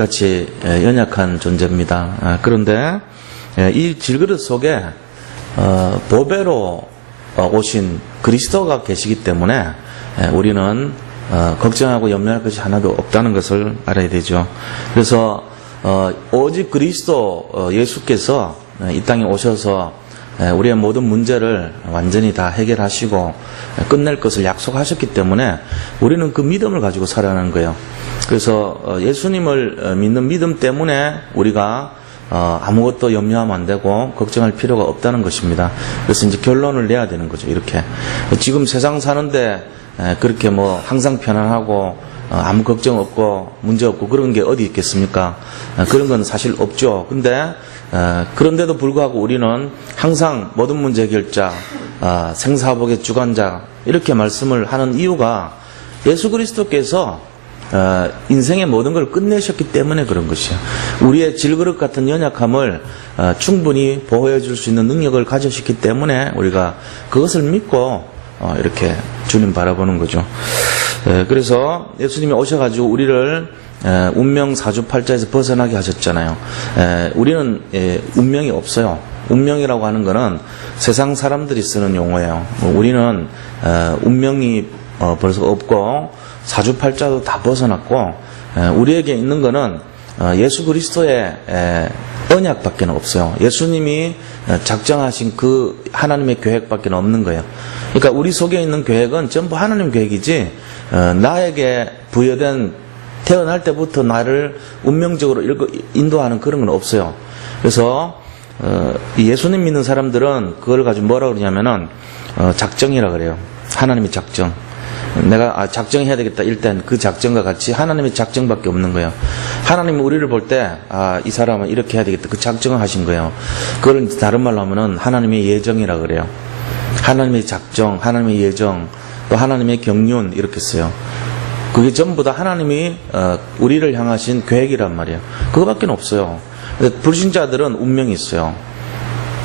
질그릇같이 연약한 존재입니다. 그런데 이 질그릇 속에 보배로 오신 그리스도가 계시기 때문에 우리는 걱정하고 염려할 것이 하나도 없다는 것을 알아야 되죠. 그래서 오직 그리스도 예수께서 이 땅에 오셔서 우리의 모든 문제를 완전히 다 해결하시고 끝낼 것을 약속하셨기 때문에 우리는 그 믿음을 가지고 살아가는 거예요. 그래서 예수님을 믿는 믿음 때문에 우리가 아무것도 염려하면 안 되고 걱정할 필요가 없다는 것입니다. 그래서 이제 결론을 내야 되는 거죠. 이렇게 지금 세상 사는데 그렇게 뭐 항상 편안하고 아무 걱정 없고 문제 없고 그런 게 어디 있겠습니까? 그런 건 사실 없죠. 근데 그런데도 불구하고 우리는 항상 모든 문제 해결자, 생사복의 주관자 이렇게 말씀을 하는 이유가 예수 그리스도께서 인생의 모든 걸 끝내셨기 때문에 그런 것이에요. 우리의 질그릇 같은 연약함을 충분히 보호해 줄 수 있는 능력을 가지셨기 때문에 우리가 그것을 믿고 이렇게 주님 바라보는 거죠. 그래서 예수님이 오셔가지고 우리를 운명 사주팔자에서 벗어나게 하셨잖아요. 우리는 운명이 없어요. 운명이라고 하는 것은 세상 사람들이 쓰는 용어예요. 우리는 운명이 벌써 없고 사주팔자도 다 벗어났고 우리에게 있는 것은 예수 그리스도의 언약밖에 없어요. 예수님이 작정하신 그 하나님의 계획밖에 없는 거예요. 그러니까 우리 속에 있는 계획은 전부 하나님 계획이지 나에게 부여된 태어날 때부터 나를 운명적으로 인도하는 그런 건 없어요. 그래서 예수님 믿는 사람들은 그걸 가지고 뭐라 그러냐면은 작정이라 그래요. 하나님의 작정. 내가 작정해야 되겠다. 일단 그 작정과 같이 하나님의 작정밖에 없는 거예요. 하나님이 우리를 볼 때 이 사람은 이렇게 해야 되겠다. 그 작정을 하신 거예요. 그걸 다른 말로 하면은 하나님의 예정이라 그래요. 하나님의 작정, 하나님의 예정, 또 하나님의 경륜 이렇게 써요. 그게 전부 다 하나님이 우리를 향하신 계획이란 말이에요. 그거밖에 없어요. 불신자들은 운명이 있어요.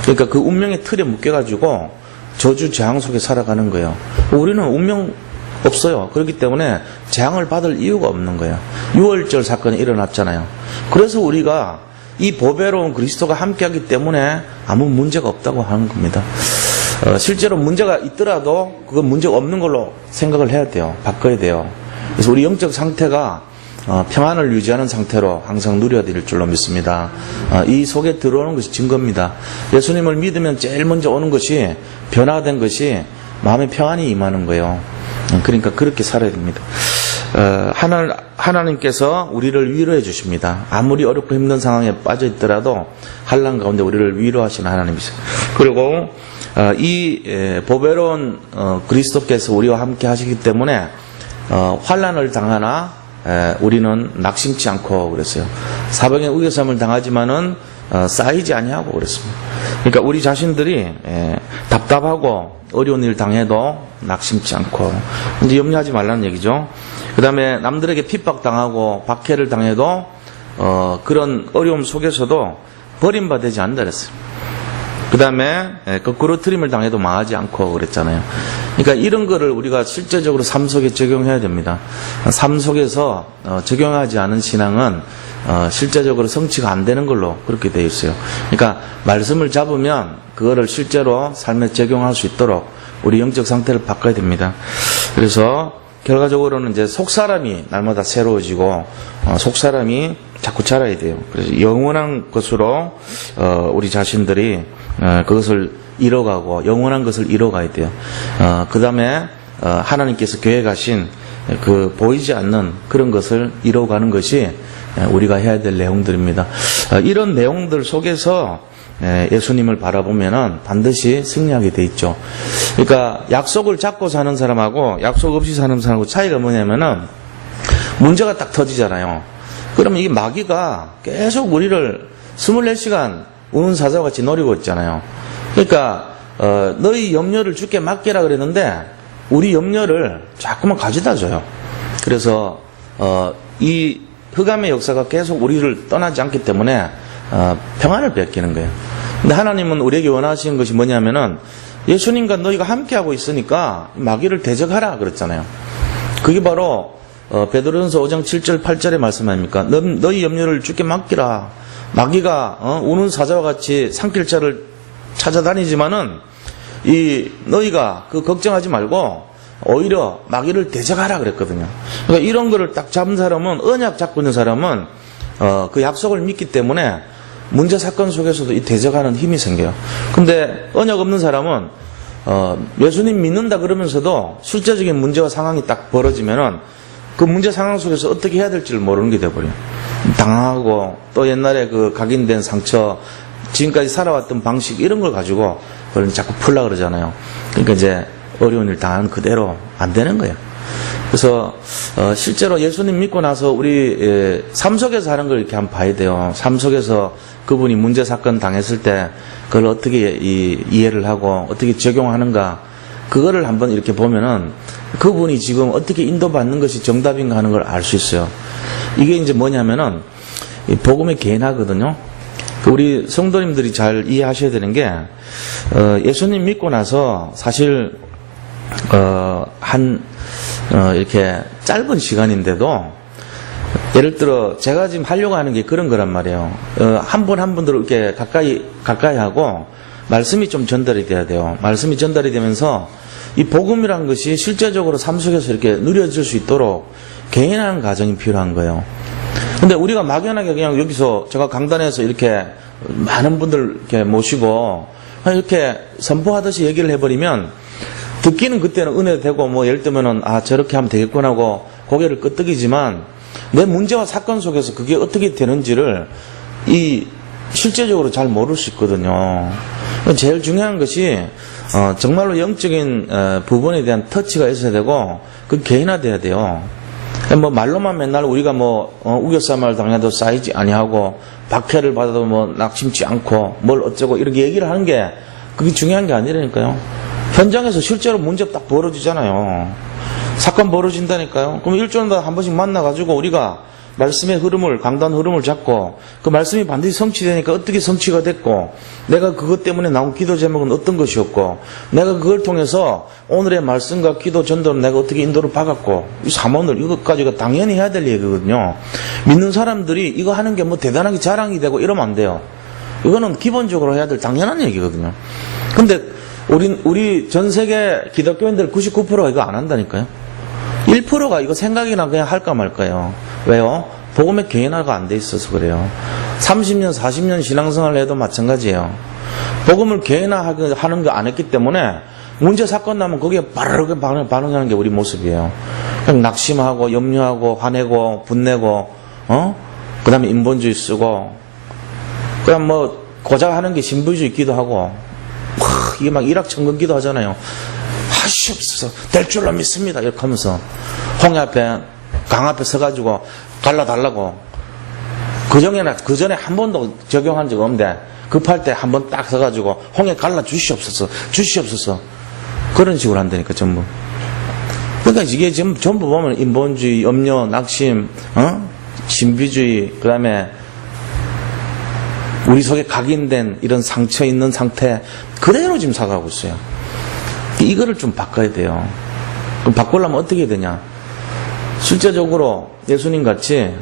그러니까 그 운명의 틀에 묶여가지고 저주 재앙 속에 살아가는 거예요. 우리는 운명 없어요. 그렇기 때문에 재앙을 받을 이유가 없는 거예요. 6월절 사건이 일어났잖아요. 그래서 우리가 이 보배로운 그리스도가 함께하기 때문에 아무 문제가 없다고 하는 겁니다. 실제로 문제가 있더라도 그건 문제가 없는 걸로 생각을 해야 돼요. 바꿔야 돼요. 그래서 우리 영적 상태가 평안을 유지하는 상태로 항상 누려야 될 줄로 믿습니다. 이 속에 들어오는 것이 증거입니다. 예수님을 믿으면 제일 먼저 오는 것이 변화된 것이 마음의 평안이 임하는 거예요. 그러니까 그렇게 살아야 됩니다. 하나님께서 우리를 위로해 주십니다. 아무리 어렵고 힘든 상황에 빠져 있더라도 환난 가운데 우리를 위로하시는 하나님이세요. 그리고 이 보배로운 그리스도께서 우리와 함께 하시기 때문에 환난을 당하나 우리는 낙심치 않고 그랬어요. 사방에 우겨쌈을 당하지만은 쌓이지 아니하고 그랬습니다. 그러니까 우리 자신들이 답답하고 어려운 일 당해도 낙심치 않고 이제 염려하지 말라는 얘기죠. 그 다음에 남들에게 핍박당하고 박해를 당해도 그런 어려움 속에서도 버림받지 않는다 그랬어요. 그 다음에 거꾸로 트림을 당해도 망하지 않고 그랬잖아요. 그러니까 이런 거를 우리가 실제적으로 삶 속에 적용해야 됩니다. 삶 속에서 적용하지 않은 신앙은 실제적으로 성취가 안 되는 걸로 그렇게 되어 있어요. 그러니까 말씀을 잡으면 그거를 실제로 삶에 적용할 수 있도록 우리 영적 상태를 바꿔야 됩니다. 그래서 결과적으로는 이제 속사람이 날마다 새로워지고 속사람이 자꾸 자라야 돼요. 그래서 영원한 것으로 우리 자신들이 그것을 이뤄가고 영원한 것을 이뤄가야 돼요. 그 다음에 하나님께서 계획하신 그 보이지 않는 그런 것을 이뤄가는 것이 우리가 해야 될 내용들입니다. 이런 내용들 속에서 예수님을 바라보면은 반드시 승리하게 돼 있죠. 그러니까 약속을 잡고 사는 사람하고 약속 없이 사는 사람하고 차이가 뭐냐면은 문제가 딱 터지잖아요. 그러면 이 마귀가 계속 우리를 24시간 우는 사자와 같이 노리고 있잖아요. 그러니까 너희 염려를 주께 맡기라 그랬는데 우리 염려를 자꾸만 가져다 줘요. 그래서 이 흑암의 역사가 계속 우리를 떠나지 않기 때문에 평안을 뺏기는 거예요. 근데 하나님은 우리에게 원하시는 것이 뭐냐면은 예수님과 너희가 함께하고 있으니까 마귀를 대적하라 그랬잖아요. 그게 바로 베드로전서 5장 7절 8절의 말씀 아닙니까? 너희 염려를 주께 맡기라. 마귀가 우는 사자와 같이 삼킬 자를 찾아다니지만은 너희가 걱정하지 말고 오히려 마귀를 대적하라 그랬거든요. 그러니까 이런 거를 딱 잡은 사람은, 언약 잡고 있는 사람은 그 약속을 믿기 때문에 문제 사건 속에서도 이 대적하는 힘이 생겨요. 근데 언약 없는 사람은 예수님 믿는다 그러면서도 실제적인 문제와 상황이 딱 벌어지면은 그 문제 상황 속에서 어떻게 해야 될지를 모르는 게 돼버려요. 당하고 또 옛날에 그 각인된 상처, 지금까지 살아왔던 방식 이런 걸 가지고 그걸 자꾸 풀려고 그러잖아요. 그러니까 이제 어려운 일 당하는 그대로 안 되는 거예요. 그래서 실제로 예수님 믿고 나서 우리 삶 속에서 하는 걸 이렇게 한번 봐야 돼요. 삶 속에서 그분이 문제 사건 당했을 때 그걸 어떻게 이해를 하고 어떻게 적용하는가, 그거를 한번 이렇게 보면은 그분이 지금 어떻게 인도받는 것이 정답인가 하는 걸 알 수 있어요. 이게 이제 뭐냐면은 복음의 개인화거든요. 우리 성도님들이 잘 이해하셔야 되는 게 예수님 믿고 나서 사실 이렇게 짧은 시간인데도 예를 들어 제가 지금 하려고 하는 게 그런 거란 말이에요. 한 분 한 분들 이렇게 가까이 하고 말씀이 좀 전달이 돼야 돼요. 말씀이 전달이 되면서 이 복음이란 것이 실제적으로 삶 속에서 이렇게 누려질 수 있도록 개인하는 과정이 필요한 거예요. 근데 우리가 막연하게 그냥 여기서 제가 강단에서 이렇게 많은 분들 이렇게 모시고 이렇게 선포하듯이 얘기를 해버리면 듣기는 그때는 은혜도 되고 뭐 예를 들면은 저렇게 하면 되겠구나 하고 고개를 끄덕이지만 내 문제와 사건 속에서 그게 어떻게 되는지를 실제적으로 잘 모를 수 있거든요. 제일 중요한 것이 정말로 영적인 부분에 대한 터치가 있어야 되고 그 개인화돼야 돼요. 뭐 말로만 맨날 우리가 우겨쌈을 당해도 쌓이지 아니하고 박해를 받아도 낙심치 않고 뭘 어쩌고 이렇게 얘기를 하는 게 그게 중요한 게 아니라니까요. 현장에서 실제로 문제 딱 벌어지잖아요. 사건 벌어진다니까요. 그럼 일주일마다 한 번씩 만나가지고 우리가 말씀의 흐름을, 강단 흐름을 잡고 그 말씀이 반드시 성취되니까 어떻게 성취가 됐고 내가 그것 때문에 나온 기도 제목은 어떤 것이었고 내가 그걸 통해서 오늘의 말씀과 기도 전도를 내가 어떻게 인도를 받았고 이 삼원을 이것까지가 당연히 해야 될 얘기거든요. 믿는 사람들이 이거 하는 게 대단하게 자랑이 되고 이러면 안 돼요. 이거는 기본적으로 해야 될 당연한 얘기거든요. 근데 우리 전 세계 기독교인들 99%가 이거 안 한다니까요. 1%가 이거 생각이나 그냥 할까 말까요. 왜요? 복음의 개인화가 안 돼 있어서 그래요. 30년, 40년 신앙생활을 해도 마찬가지예요. 복음을 개인화하는 거 안 했기 때문에 문제 사건 나면 거기에 빠르게 반응하는 게 우리 모습이에요. 그냥 낙심하고 염려하고 화내고 분내고 그 다음에 인본주의 쓰고 그냥 고작 하는 게 신부주의 기도하고 이게 막 일확천금기도 하잖아요. 하시옵소서 될 줄로 믿습니다 이렇게 하면서 홍해 앞에 강 앞에 서가지고 갈라달라고 그 전에 한 번도 적용한 적 없는데 급할 때 한 번 딱 서가지고 홍해 갈라 주시옵소서 그런 식으로 한다니까 전부. 그러니까 이게 지금 전부 보면 인본주의, 염려, 낙심, 신비주의, 그 다음에 우리 속에 각인된 이런 상처 있는 상태 그대로 지금 살아가고 있어요. 이거를 좀 바꿔야 돼요. 그럼 바꾸려면 어떻게 해야 되냐? 실제적으로 예수님 같이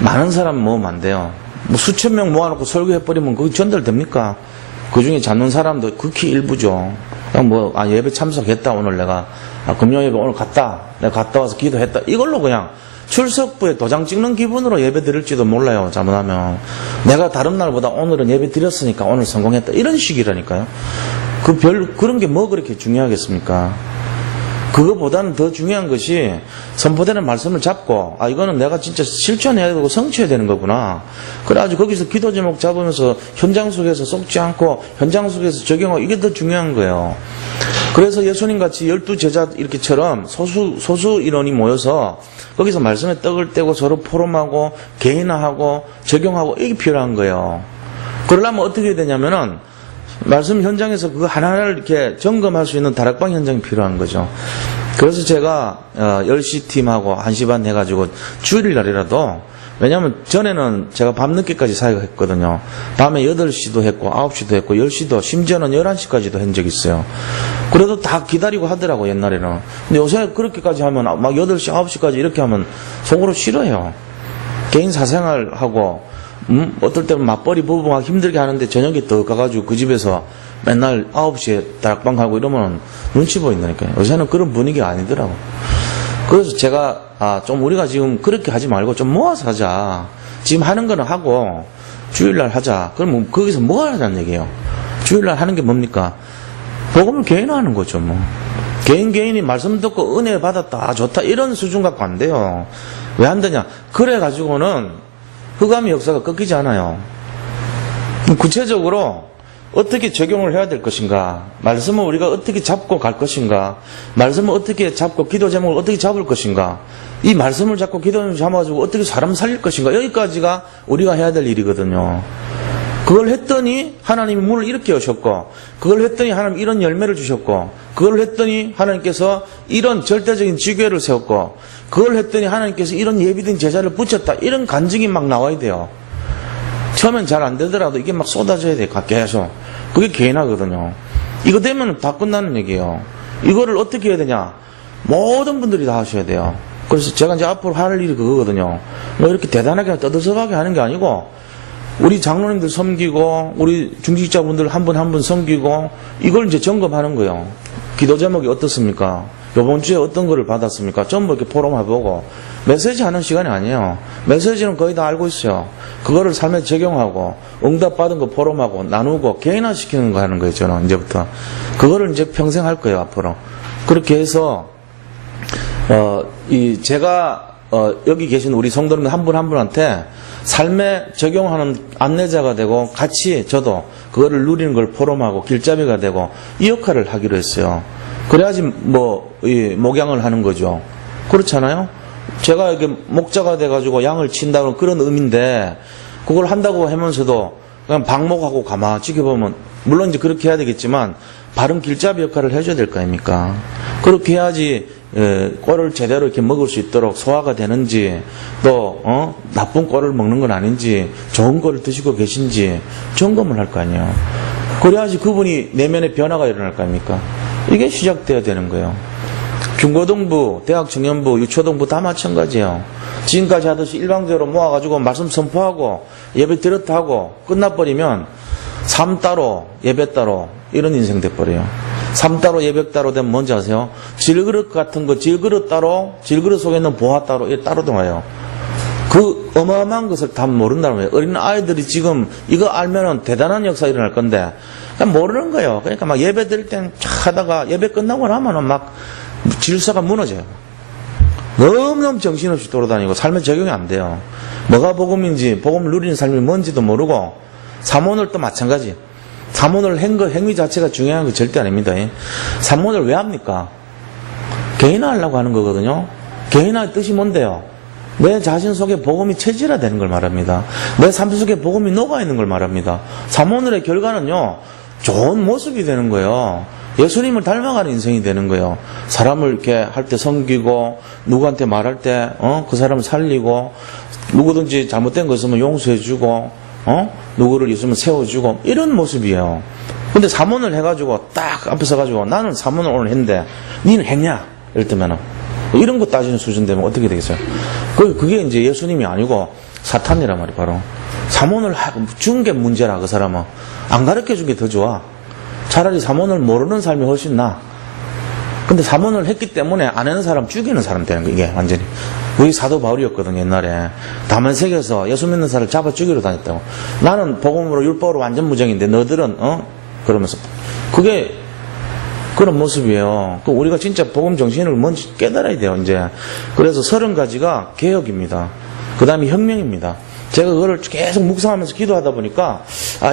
많은 사람 모으면 안 돼요. 수천 명 모아놓고 설교해버리면 그게 전달됩니까? 그 중에 잡는 사람도 극히 일부죠. 그냥 예배 참석했다 오늘 내가 금요예배 오늘 내가 갔다 와서 기도했다 이걸로 그냥 출석부에 도장 찍는 기분으로 예배 드릴지도 몰라요. 잘못하면 내가 다른 날보다 오늘은 예배 드렸으니까 오늘 성공했다 이런 식이라니까요. 그런 게 그렇게 중요하겠습니까? 그거보다는 더 중요한 것이 선포되는 말씀을 잡고 이거는 내가 진짜 실천해야 되고 성취해야 되는 거구나. 그래가지고 거기서 기도 제목 잡으면서 현장 속에서 속지 않고 현장 속에서 적용하고 이게 더 중요한 거예요. 그래서 예수님 같이 12제자 이렇게처럼 소수 인원이 모여서 거기서 말씀에 떡을 떼고 서로 포럼하고 개인화하고 적용하고 이게 필요한 거예요. 그러려면 어떻게 해야 되냐면은 말씀 현장에서 그거 하나하나를 이렇게 점검할 수 있는 다락방 현장이 필요한 거죠. 그래서 제가 10시 팀하고 1시 반 해가지고 주일날이라도 왜냐하면 전에는 제가 밤늦게까지 사역했거든요. 밤에 8시도 했고 9시도 했고 10시도 심지어는 11시까지도 한 적이 있어요. 그래도 다 기다리고 하더라고 옛날에는. 근데 요새 그렇게까지 하면 막 8시 9시까지 이렇게 하면 속으로 싫어해요. 개인 사생활하고 어떨 때는 맞벌이 부부가 힘들게 하는데 저녁에 더 가가지고 그 집에서 맨날 9시에 다락방 하고 이러면 눈치 보인다니까요. 요새는 그런 분위기가 아니더라고. 그래서 제가 좀 우리가 지금 그렇게 하지 말고 좀 모아서 하자. 지금 하는 거는 하고 주일날 하자. 그럼 거기서 뭐 하자는 얘기예요. 주일날 하는 게 뭡니까? 복음을 개인화하는 거죠. 뭐 개인이 말씀 듣고 은혜 받았다 좋다 이런 수준 갖고 안 돼요. 왜 안 되냐? 그래 가지고는 흑암의 역사가 꺾이지 않아요. 구체적으로 어떻게 적용을 해야 될 것인가? 말씀을 우리가 어떻게 잡고 갈 것인가? 말씀을 어떻게 잡고 기도 제목을 어떻게 잡을 것인가? 이 말씀을 잡고 기도 제목을 잡아가지고 어떻게 사람 살릴 것인가? 여기까지가 우리가 해야 될 일이거든요. 그걸 했더니 하나님이 문을 이렇게 여셨고, 그걸 했더니 하나님 이런 열매를 주셨고, 그걸 했더니 하나님께서 이런 절대적인 지교회를 세웠고, 그걸 했더니 하나님께서 이런 예비된 제자를 붙였다. 이런 간증이 막 나와야 돼요. 처음엔 잘 안 되더라도 이게 막 쏟아져야 돼. 계속. 그게 개인화거든요. 이거 되면 다 끝나는 얘기예요. 이거를 어떻게 해야 되냐? 모든 분들이 다 하셔야 돼요. 그래서 제가 이제 앞으로 할 일이 그거거든요. 뭐 이렇게 대단하게 떠들썩하게 하는 게 아니고, 우리 장로님들 섬기고, 우리 중직자분들 한 분 한 분 섬기고, 이걸 이제 점검하는 거예요. 기도 제목이 어떻습니까? 요번 주에 어떤 거를 받았습니까? 전부 이렇게 포럼해보고, 메시지 하는 시간이 아니에요. 메시지는 거의 다 알고 있어요. 그거를 삶에 적용하고, 응답받은 거 포럼하고, 나누고, 개인화시키는 거 하는 거예요, 저는 이제부터. 그거를 이제 평생 할 거예요, 앞으로. 그렇게 해서, 제가, 여기 계신 우리 성도님 한 분 한 분한테 삶에 적용하는 안내자가 되고, 같이 저도 그거를 누리는 걸 포럼하고, 길잡이가 되고, 이 역할을 하기로 했어요. 그래야지 목양을 하는 거죠. 그렇잖아요? 제가 이렇게 목자가 돼가지고 양을 친다는 그런 의미인데, 그걸 한다고 하면서도 그냥 방목하고 가만히 지켜보면, 물론 이제 그렇게 해야 되겠지만, 바른 길잡이 역할을 해줘야 될 거 아닙니까? 그렇게 해야지, 꼴을 제대로 이렇게 먹을 수 있도록 소화가 되는지, 또, 나쁜 꼴을 먹는 건 아닌지, 좋은 꼴을 드시고 계신지 점검을 할 거 아니에요. 그래야지 그분이 내면의 변화가 일어날 거 아닙니까? 이게 시작돼야 되는 거예요. 중고등부, 대학 청년부, 유초등부 다 마찬가지예요. 지금까지 하듯이 일방적으로 모아가지고 말씀 선포하고 예배 드렸다 하고 끝나버리면 삶 따로 예배 따로 이런 인생 돼버려요. 삶 따로 예배 따로 되면 뭔지 아세요? 질그릇 같은 거 질그릇 따로, 질그릇 속에 있는 보화 따로, 이게 따로 동아요. 그 어마어마한 것을 다 모른다는 거예요. 어린 아이들이 지금 이거 알면은 대단한 역사 일어날 건데 그냥 모르는 거예요. 그러니까 막 예배 드릴 땐 쫙 하다가 예배 끝나고 나면은 막 질서가 무너져요. 너무너무 정신없이 돌아다니고 삶에 적용이 안 돼요. 뭐가 복음인지, 복음을 누리는 삶이 뭔지도 모르고, 사모늘도 마찬가지. 사모늘 행위 자체가 중요한 거 절대 아닙니다. 사모늘 왜 합니까? 개인화하려고 하는 거거든요. 개인화의 뜻이 뭔데요? 내 자신 속에 복음이 체질화되는 걸 말합니다. 내 삶 속에 복음이 녹아있는 걸 말합니다. 사모늘의 결과는요, 좋은 모습이 되는 거예요. 예수님을 닮아가는 인생이 되는 거예요. 사람을 이렇게 할 때 섬기고, 누구한테 말할 때, 그 사람을 살리고, 누구든지 잘못된 거 있으면 용서해주고, 누구를 있으면 세워주고, 이런 모습이에요. 근데 사문을 해가지고, 딱 앞에 서가지고, 나는 사문을 오늘 했는데, 니는 했냐? 이럴 때면은, 이런 거 따지는 수준 되면 어떻게 되겠어요? 그게 이제 예수님이 아니고, 사탄이란 말이에요, 바로. 사문을 준 게 문제라, 그 사람은. 안 가르쳐 준 게 더 좋아. 차라리 사문을 모르는 삶이 훨씬 나아. 근데 사문을 했기 때문에 안 하는 사람 죽이는 사람 되는 거, 이게 완전히. 우리 사도 바울이었거든, 옛날에. 담에색에서 예수 믿는 사람을 잡아 죽이러 다녔다고. 나는 복음으로 율법으로 완전 무정인데 너희들은 그러면서 그게 그런 모습이에요. 우리가 진짜 복음 정신을 뭔지 깨달아야 돼요, 이제. 그래서 30가지가 개혁입니다. 그 다음에 혁명입니다. 제가 그거를 계속 묵상하면서 기도하다 보니까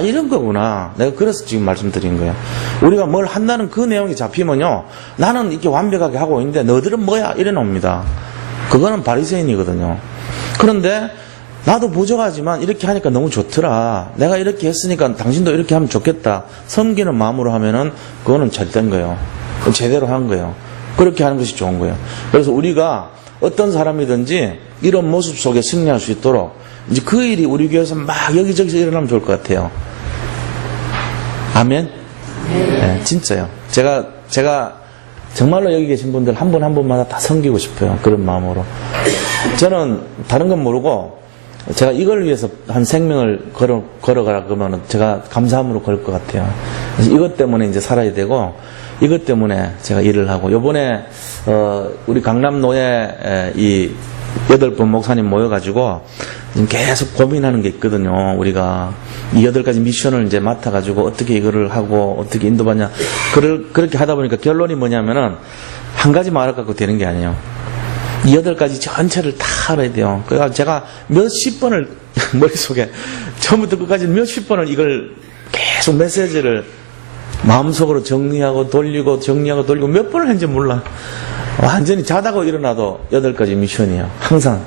이런 거구나. 내가 그래서 지금 말씀드린 거예요. 우리가 뭘 한다는 그 내용이 잡히면요, 나는 이렇게 완벽하게 하고 있는데 너희들은 뭐야? 이래 놉니다. 그거는 바리새인이거든요. 그런데 나도 부족하지만 이렇게 하니까 너무 좋더라. 내가 이렇게 했으니까 당신도 이렇게 하면 좋겠다. 섬기는 마음으로 하면은 그거는 잘 된 거예요. 제대로 한 거예요. 그렇게 하는 것이 좋은 거예요. 그래서 우리가 어떤 사람이든지 이런 모습 속에 승리할 수 있도록 이제 그 일이 우리 교회에서 막 여기저기서 일어나면 좋을 것 같아요. 아멘? 네, 진짜요. 제가 정말로 여기 계신 분들 한 분 한 분마다 다 섬기고 싶어요. 그런 마음으로. 저는 다른 건 모르고 제가 이걸 위해서 한 생명을 걸어가라 그러면 제가 감사함으로 걸 것 같아요. 그래서 이것 때문에 이제 살아야 되고 이것 때문에 제가 일을 하고 요번에 우리 강남노예 이 8분 목사님 모여가지고 지금 계속 고민하는 게 있거든요. 우리가 이 8가지 미션을 이제 맡아가지고 어떻게 이거를 하고 어떻게 인도받냐. 그렇게 하다 보니까 결론이 뭐냐면은 한 가지 말을 갖고 되는 게 아니에요. 이 8가지 전체를 다 알아야 돼요. 그러니까 제가 몇십 번을 머릿속에 처음부터 끝까지 몇십 번을 이걸 계속 메시지를 마음속으로 정리하고 돌리고 정리하고 돌리고 몇 번을 했는지 몰라. 완전히 자다가 일어나도 8가지 미션이에요. 항상.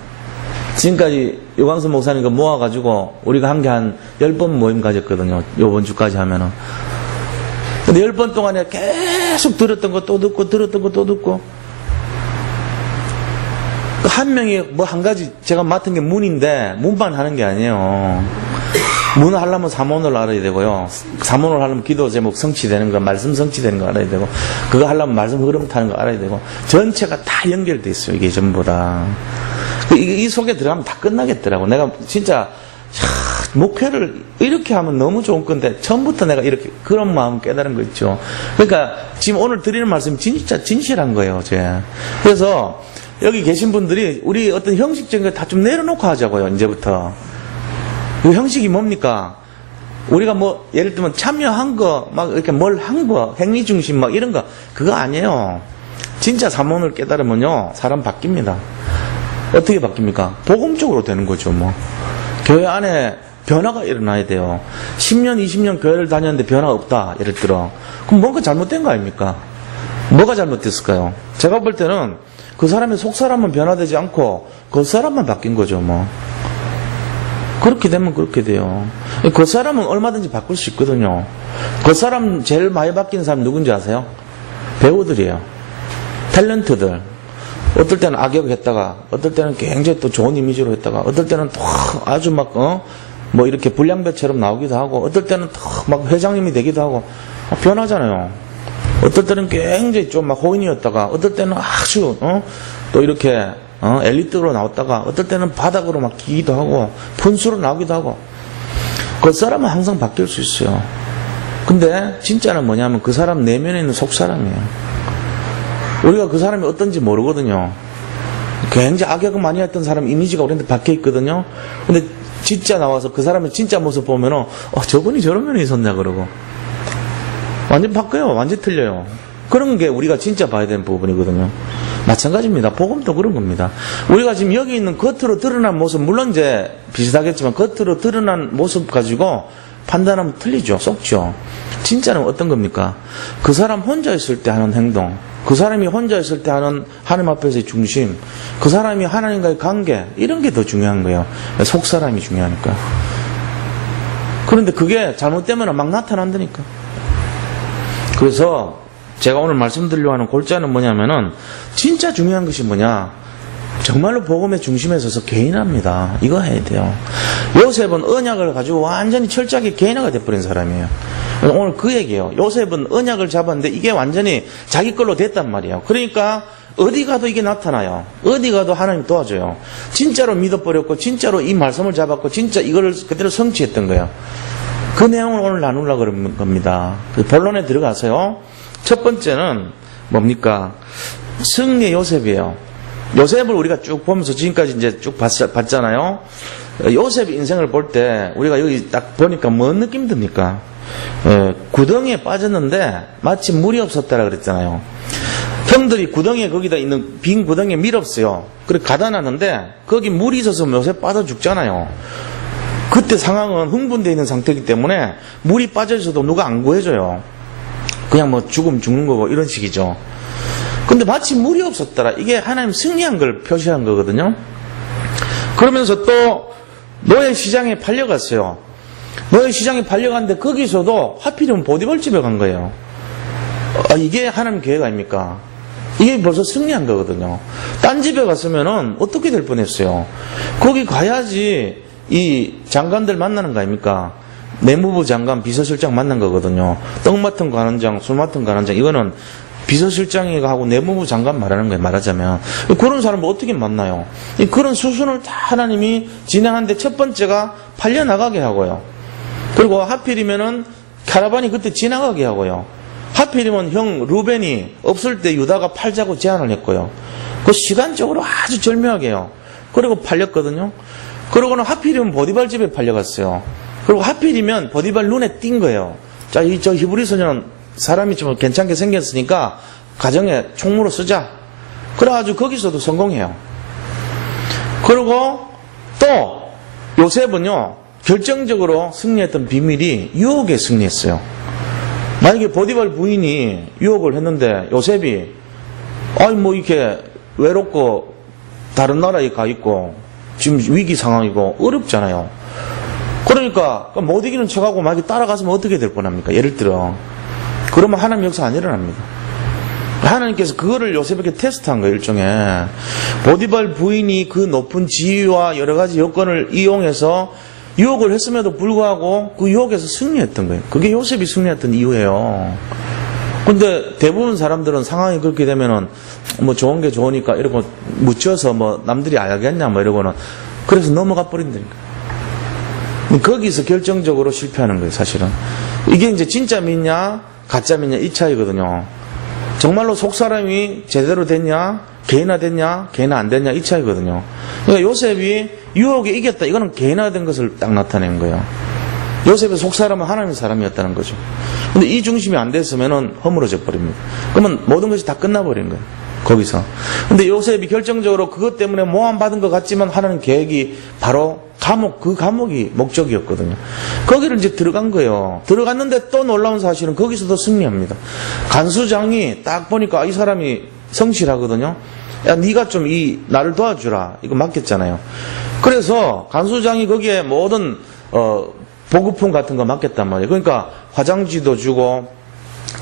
지금까지 요광수 목사님과 모아가지고 우리가 한 게 한 10번 모임 가졌거든요. 요번 주까지 하면은. 근데 10번 동안에 계속 들었던 거 또 듣고 들었던 거 또 듣고. 한 명이 뭐 한 가지 제가 맡은 게 문인데 문만 하는 게 아니에요. 문을 하려면 사문을 알아야 되고요. 사문을 하려면 기도 제목 성취되는 거, 말씀 성취되는 거 알아야 되고, 그거 하려면 말씀 흐름 타는 거 알아야 되고, 전체가 다 연결돼 있어요. 이게 전부 다. 이 속에 들어가면 다 끝나겠더라고. 내가 진짜 목회를 이렇게 하면 너무 좋은 건데 처음부터 내가 이렇게 그런 마음 깨달은 거 있죠. 그러니까 지금 오늘 드리는 말씀이 진짜 진실한 거예요. 그래서 여기 계신 분들이 우리 어떤 형식적인 거 다 좀 내려놓고 하자고요. 이제부터. 그 형식이 뭡니까? 우리가 뭐 예를 들면 참여한 거 막 이렇게 뭘 한 거 행위 중심 막 이런 거 그거 아니에요. 진짜 사문을 깨달으면요 사람 바뀝니다. 어떻게 바뀝니까? 복음적으로 되는 거죠. 뭐 교회 안에 변화가 일어나야 돼요. 10년 20년 교회를 다녔는데 변화가 없다 예를 들어 그럼 뭔가 잘못된 거 아닙니까? 뭐가 잘못됐을까요? 제가 볼 때는 그 사람의 속사람은 변화되지 않고 그 사람만 바뀐 거죠. 뭐 그렇게 되면 그렇게 돼요. 그 사람은 얼마든지 바꿀 수 있거든요. 그 사람 제일 많이 바뀐 사람 누군지 아세요? 배우들이에요. 탤런트들. 어떨 때는 악역했다가 어떨 때는 굉장히 또 좋은 이미지로 했다가 어떨 때는 또 아주 막 뭐 이렇게 불량배처럼 나오기도 하고 어떨 때는 또 막 회장님이 되기도 하고 변하잖아요. 어떨 때는 굉장히 좀 막 호인이었다가 어떨 때는 아주 또 이렇게 엘리트로 나왔다가 어떨 때는 바닥으로 막 기기도 하고 분수로 나오기도 하고 그 사람은 항상 바뀔 수 있어요. 근데 진짜는 뭐냐면 그 사람 내면에 있는 속사람이에요. 우리가 그 사람이 어떤지 모르거든요. 굉장히 악역을 많이 했던 사람 이미지가 우리한테 박혀 있거든요. 근데 진짜 나와서 그 사람의 진짜 모습 보면은 저분이 저런 면이 있었냐 그러고 완전 바뀌어요. 완전 틀려요. 그런 게 우리가 진짜 봐야 되는 부분이거든요. 마찬가지입니다. 복음도 그런 겁니다. 우리가 지금 여기 있는 겉으로 드러난 모습 물론 이제 비슷하겠지만 겉으로 드러난 모습 가지고 판단하면 틀리죠. 속죠. 진짜는 어떤 겁니까? 그 사람 혼자 있을 때 하는 행동, 그 사람이 혼자 있을 때 하는 하나님 앞에서의 중심, 그 사람이 하나님과의 관계 이런 게 더 중요한 거예요. 속사람이 중요하니까. 그런데 그게 잘못되면 막 나타난다니까. 그래서 제가 오늘 말씀드리려고 하는 골자는 뭐냐면은 진짜 중요한 것이 뭐냐, 정말로 복음의 중심에 서서 개인합니다. 이거 해야 돼요. 요셉은 언약을 가지고 완전히 철저하게 개인화가 돼버린 사람이에요. 오늘 그 얘기예요. 요셉은 언약을 잡았는데 이게 완전히 자기 걸로 됐단 말이에요. 그러니까 어디 가도 이게 나타나요. 어디 가도 하나님 도와줘요. 진짜로 믿어버렸고 진짜로 이 말씀을 잡았고 진짜 이거를 그대로 성취했던 거예요. 그 내용을 오늘 나누려고 그런 겁니다. 본론에 들어가서요. 첫 번째는 뭡니까? 승리의 요셉이에요. 요셉을 우리가 쭉 보면서 지금까지 이제 쭉 봤잖아요. 요셉 인생을 볼 때 우리가 여기 딱 보니까 뭔 느낌 듭니까? 구덩이에 빠졌는데 마치 물이 없었다라 그랬잖아요. 형들이 구덩이에 거기다 있는 빈 구덩이에 밀었어요. 그래 가다 놨는데 거기 물이 있어서 요셉 빠져 죽잖아요. 그때 상황은 흥분되어 있는 상태이기 때문에 물이 빠져 있어도 누가 안 구해줘요. 그냥 뭐 죽는 거고 이런 식이죠. 근데 마치 물이 없었더라. 이게 하나님 승리한 걸 표시한 거거든요. 그러면서 또 노예 시장에 팔려갔어요. 노예 시장에 팔려갔는데 거기서도 하필이면 보디벌 집에 간 거예요. 이게 하나님 계획 아닙니까? 이게 벌써 승리한 거거든요. 딴 집에 갔으면은 어떻게 될 뻔했어요. 거기 가야지 이 장관들 만나는 거 아닙니까? 내무부 장관, 비서실장 만난 거거든요. 떡 맡은 관원장, 술 맡은 관원장, 이거는 비서실장이 하고 내무부 장관 말하는 거예요, 말하자면. 그런 사람을 어떻게 만나요? 그런 수순을 다 하나님이 진행하는데 첫 번째가 팔려나가게 하고요. 그리고 하필이면은 카라반이 그때 지나가게 하고요. 하필이면 형 루벤이 없을 때 유다가 팔자고 제안을 했고요. 그 시간적으로 아주 절묘하게요. 그리고 팔렸거든요. 그러고는 하필이면 보디발 집에 팔려갔어요. 그리고 하필이면 보디발 눈에 띈 거예요. 자, 저 히브리 소년 사람이 좀 괜찮게 생겼으니까 가정에 총무로 쓰자. 그래가지고 거기서도 성공해요. 그리고 또 요셉은요, 결정적으로 승리했던 비밀이 유혹에 승리했어요. 만약에 보디발 부인이 유혹을 했는데 요셉이 아니 뭐 이렇게 외롭고 다른 나라에 가 있고 지금 위기 상황이고 어렵잖아요. 그러니까 못 이기는 척하고 막 따라가서면 어떻게 될 뻔합니까? 예를 들어 그러면 하나님 역사 안 일어납니다. 하나님께서 그거를 요셉에게 테스트한 거예요. 일종의 보디발 부인이 그 높은 지위와 여러 가지 여건을 이용해서 유혹을 했음에도 불구하고 그 유혹에서 승리했던 거예요. 그게 요셉이 승리했던 이유예요. 근데 대부분 사람들은 상황이 그렇게 되면은 뭐 좋은 게 좋으니까 이러고 묻혀서 뭐 남들이 알겠냐 뭐 이러고는 그래서 넘어가 버린다니까. 거기서 결정적으로 실패하는 거예요, 사실은. 이게 이제 진짜 믿냐 가짜 믿냐 이 차이거든요. 정말로 속사람이 제대로 됐냐 개인화됐냐 개인화 안 됐냐 이 차이거든요. 그러니까 요셉이 유혹에 이겼다, 이거는 개인화된 것을 딱 나타낸 거예요. 요셉의 속사람은 하나님의 사람이었다는 거죠. 근데 이 중심이 안 됐으면 허물어져 버립니다. 그러면 모든 것이 다 끝나버린 거예요, 거기서. 근데 요셉이 결정적으로 그것 때문에 모함받은 것 같지만 하나님 계획이 바로 감옥, 그 감옥이 목적이었거든요. 거기를 이제 들어간 거예요. 들어갔는데 또 놀라운 사실은 거기서도 승리합니다. 간수장이 딱 보니까 이 사람이 성실하거든요. 야, 네가 좀 나를 도와주라. 이거 맡겼잖아요. 그래서 간수장이 거기에 모든 보급품 같은 거 맡겼단 말이에요. 그러니까 화장지도 주고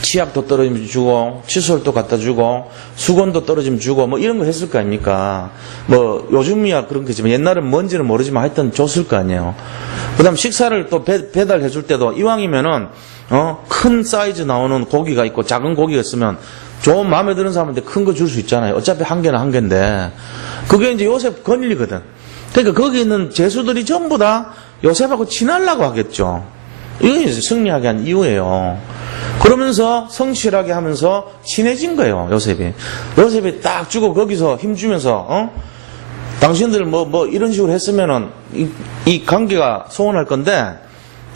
치약도 떨어지면 주고 칫솔도 갖다 주고 수건도 떨어지면 주고 뭐 이런 거 했을 거 아닙니까? 뭐 요즘이야 그런 거지만 옛날은 뭔지는 모르지만 하여튼 줬을 거 아니에요. 그 다음 식사를 또 배달해 줄 때도 이왕이면은 큰 사이즈 나오는 고기가 있고 작은 고기가 있으면 좀 마음에 드는 사람한테 큰 거 줄 수 있잖아요. 어차피 한 개는 한 개인데 그게 이제 요셉 권리거든. 그러니까 거기 있는 제수들이 전부 다 요셉하고 친하려고 하겠죠. 이게 이제 승리하게 한 이유예요. 그러면서 성실하게 하면서 친해진 거예요, 요셉이. 요셉이 딱 주고 거기서 힘주면서 당신들 뭐 이런 식으로 했으면은 이 관계가 소원할 건데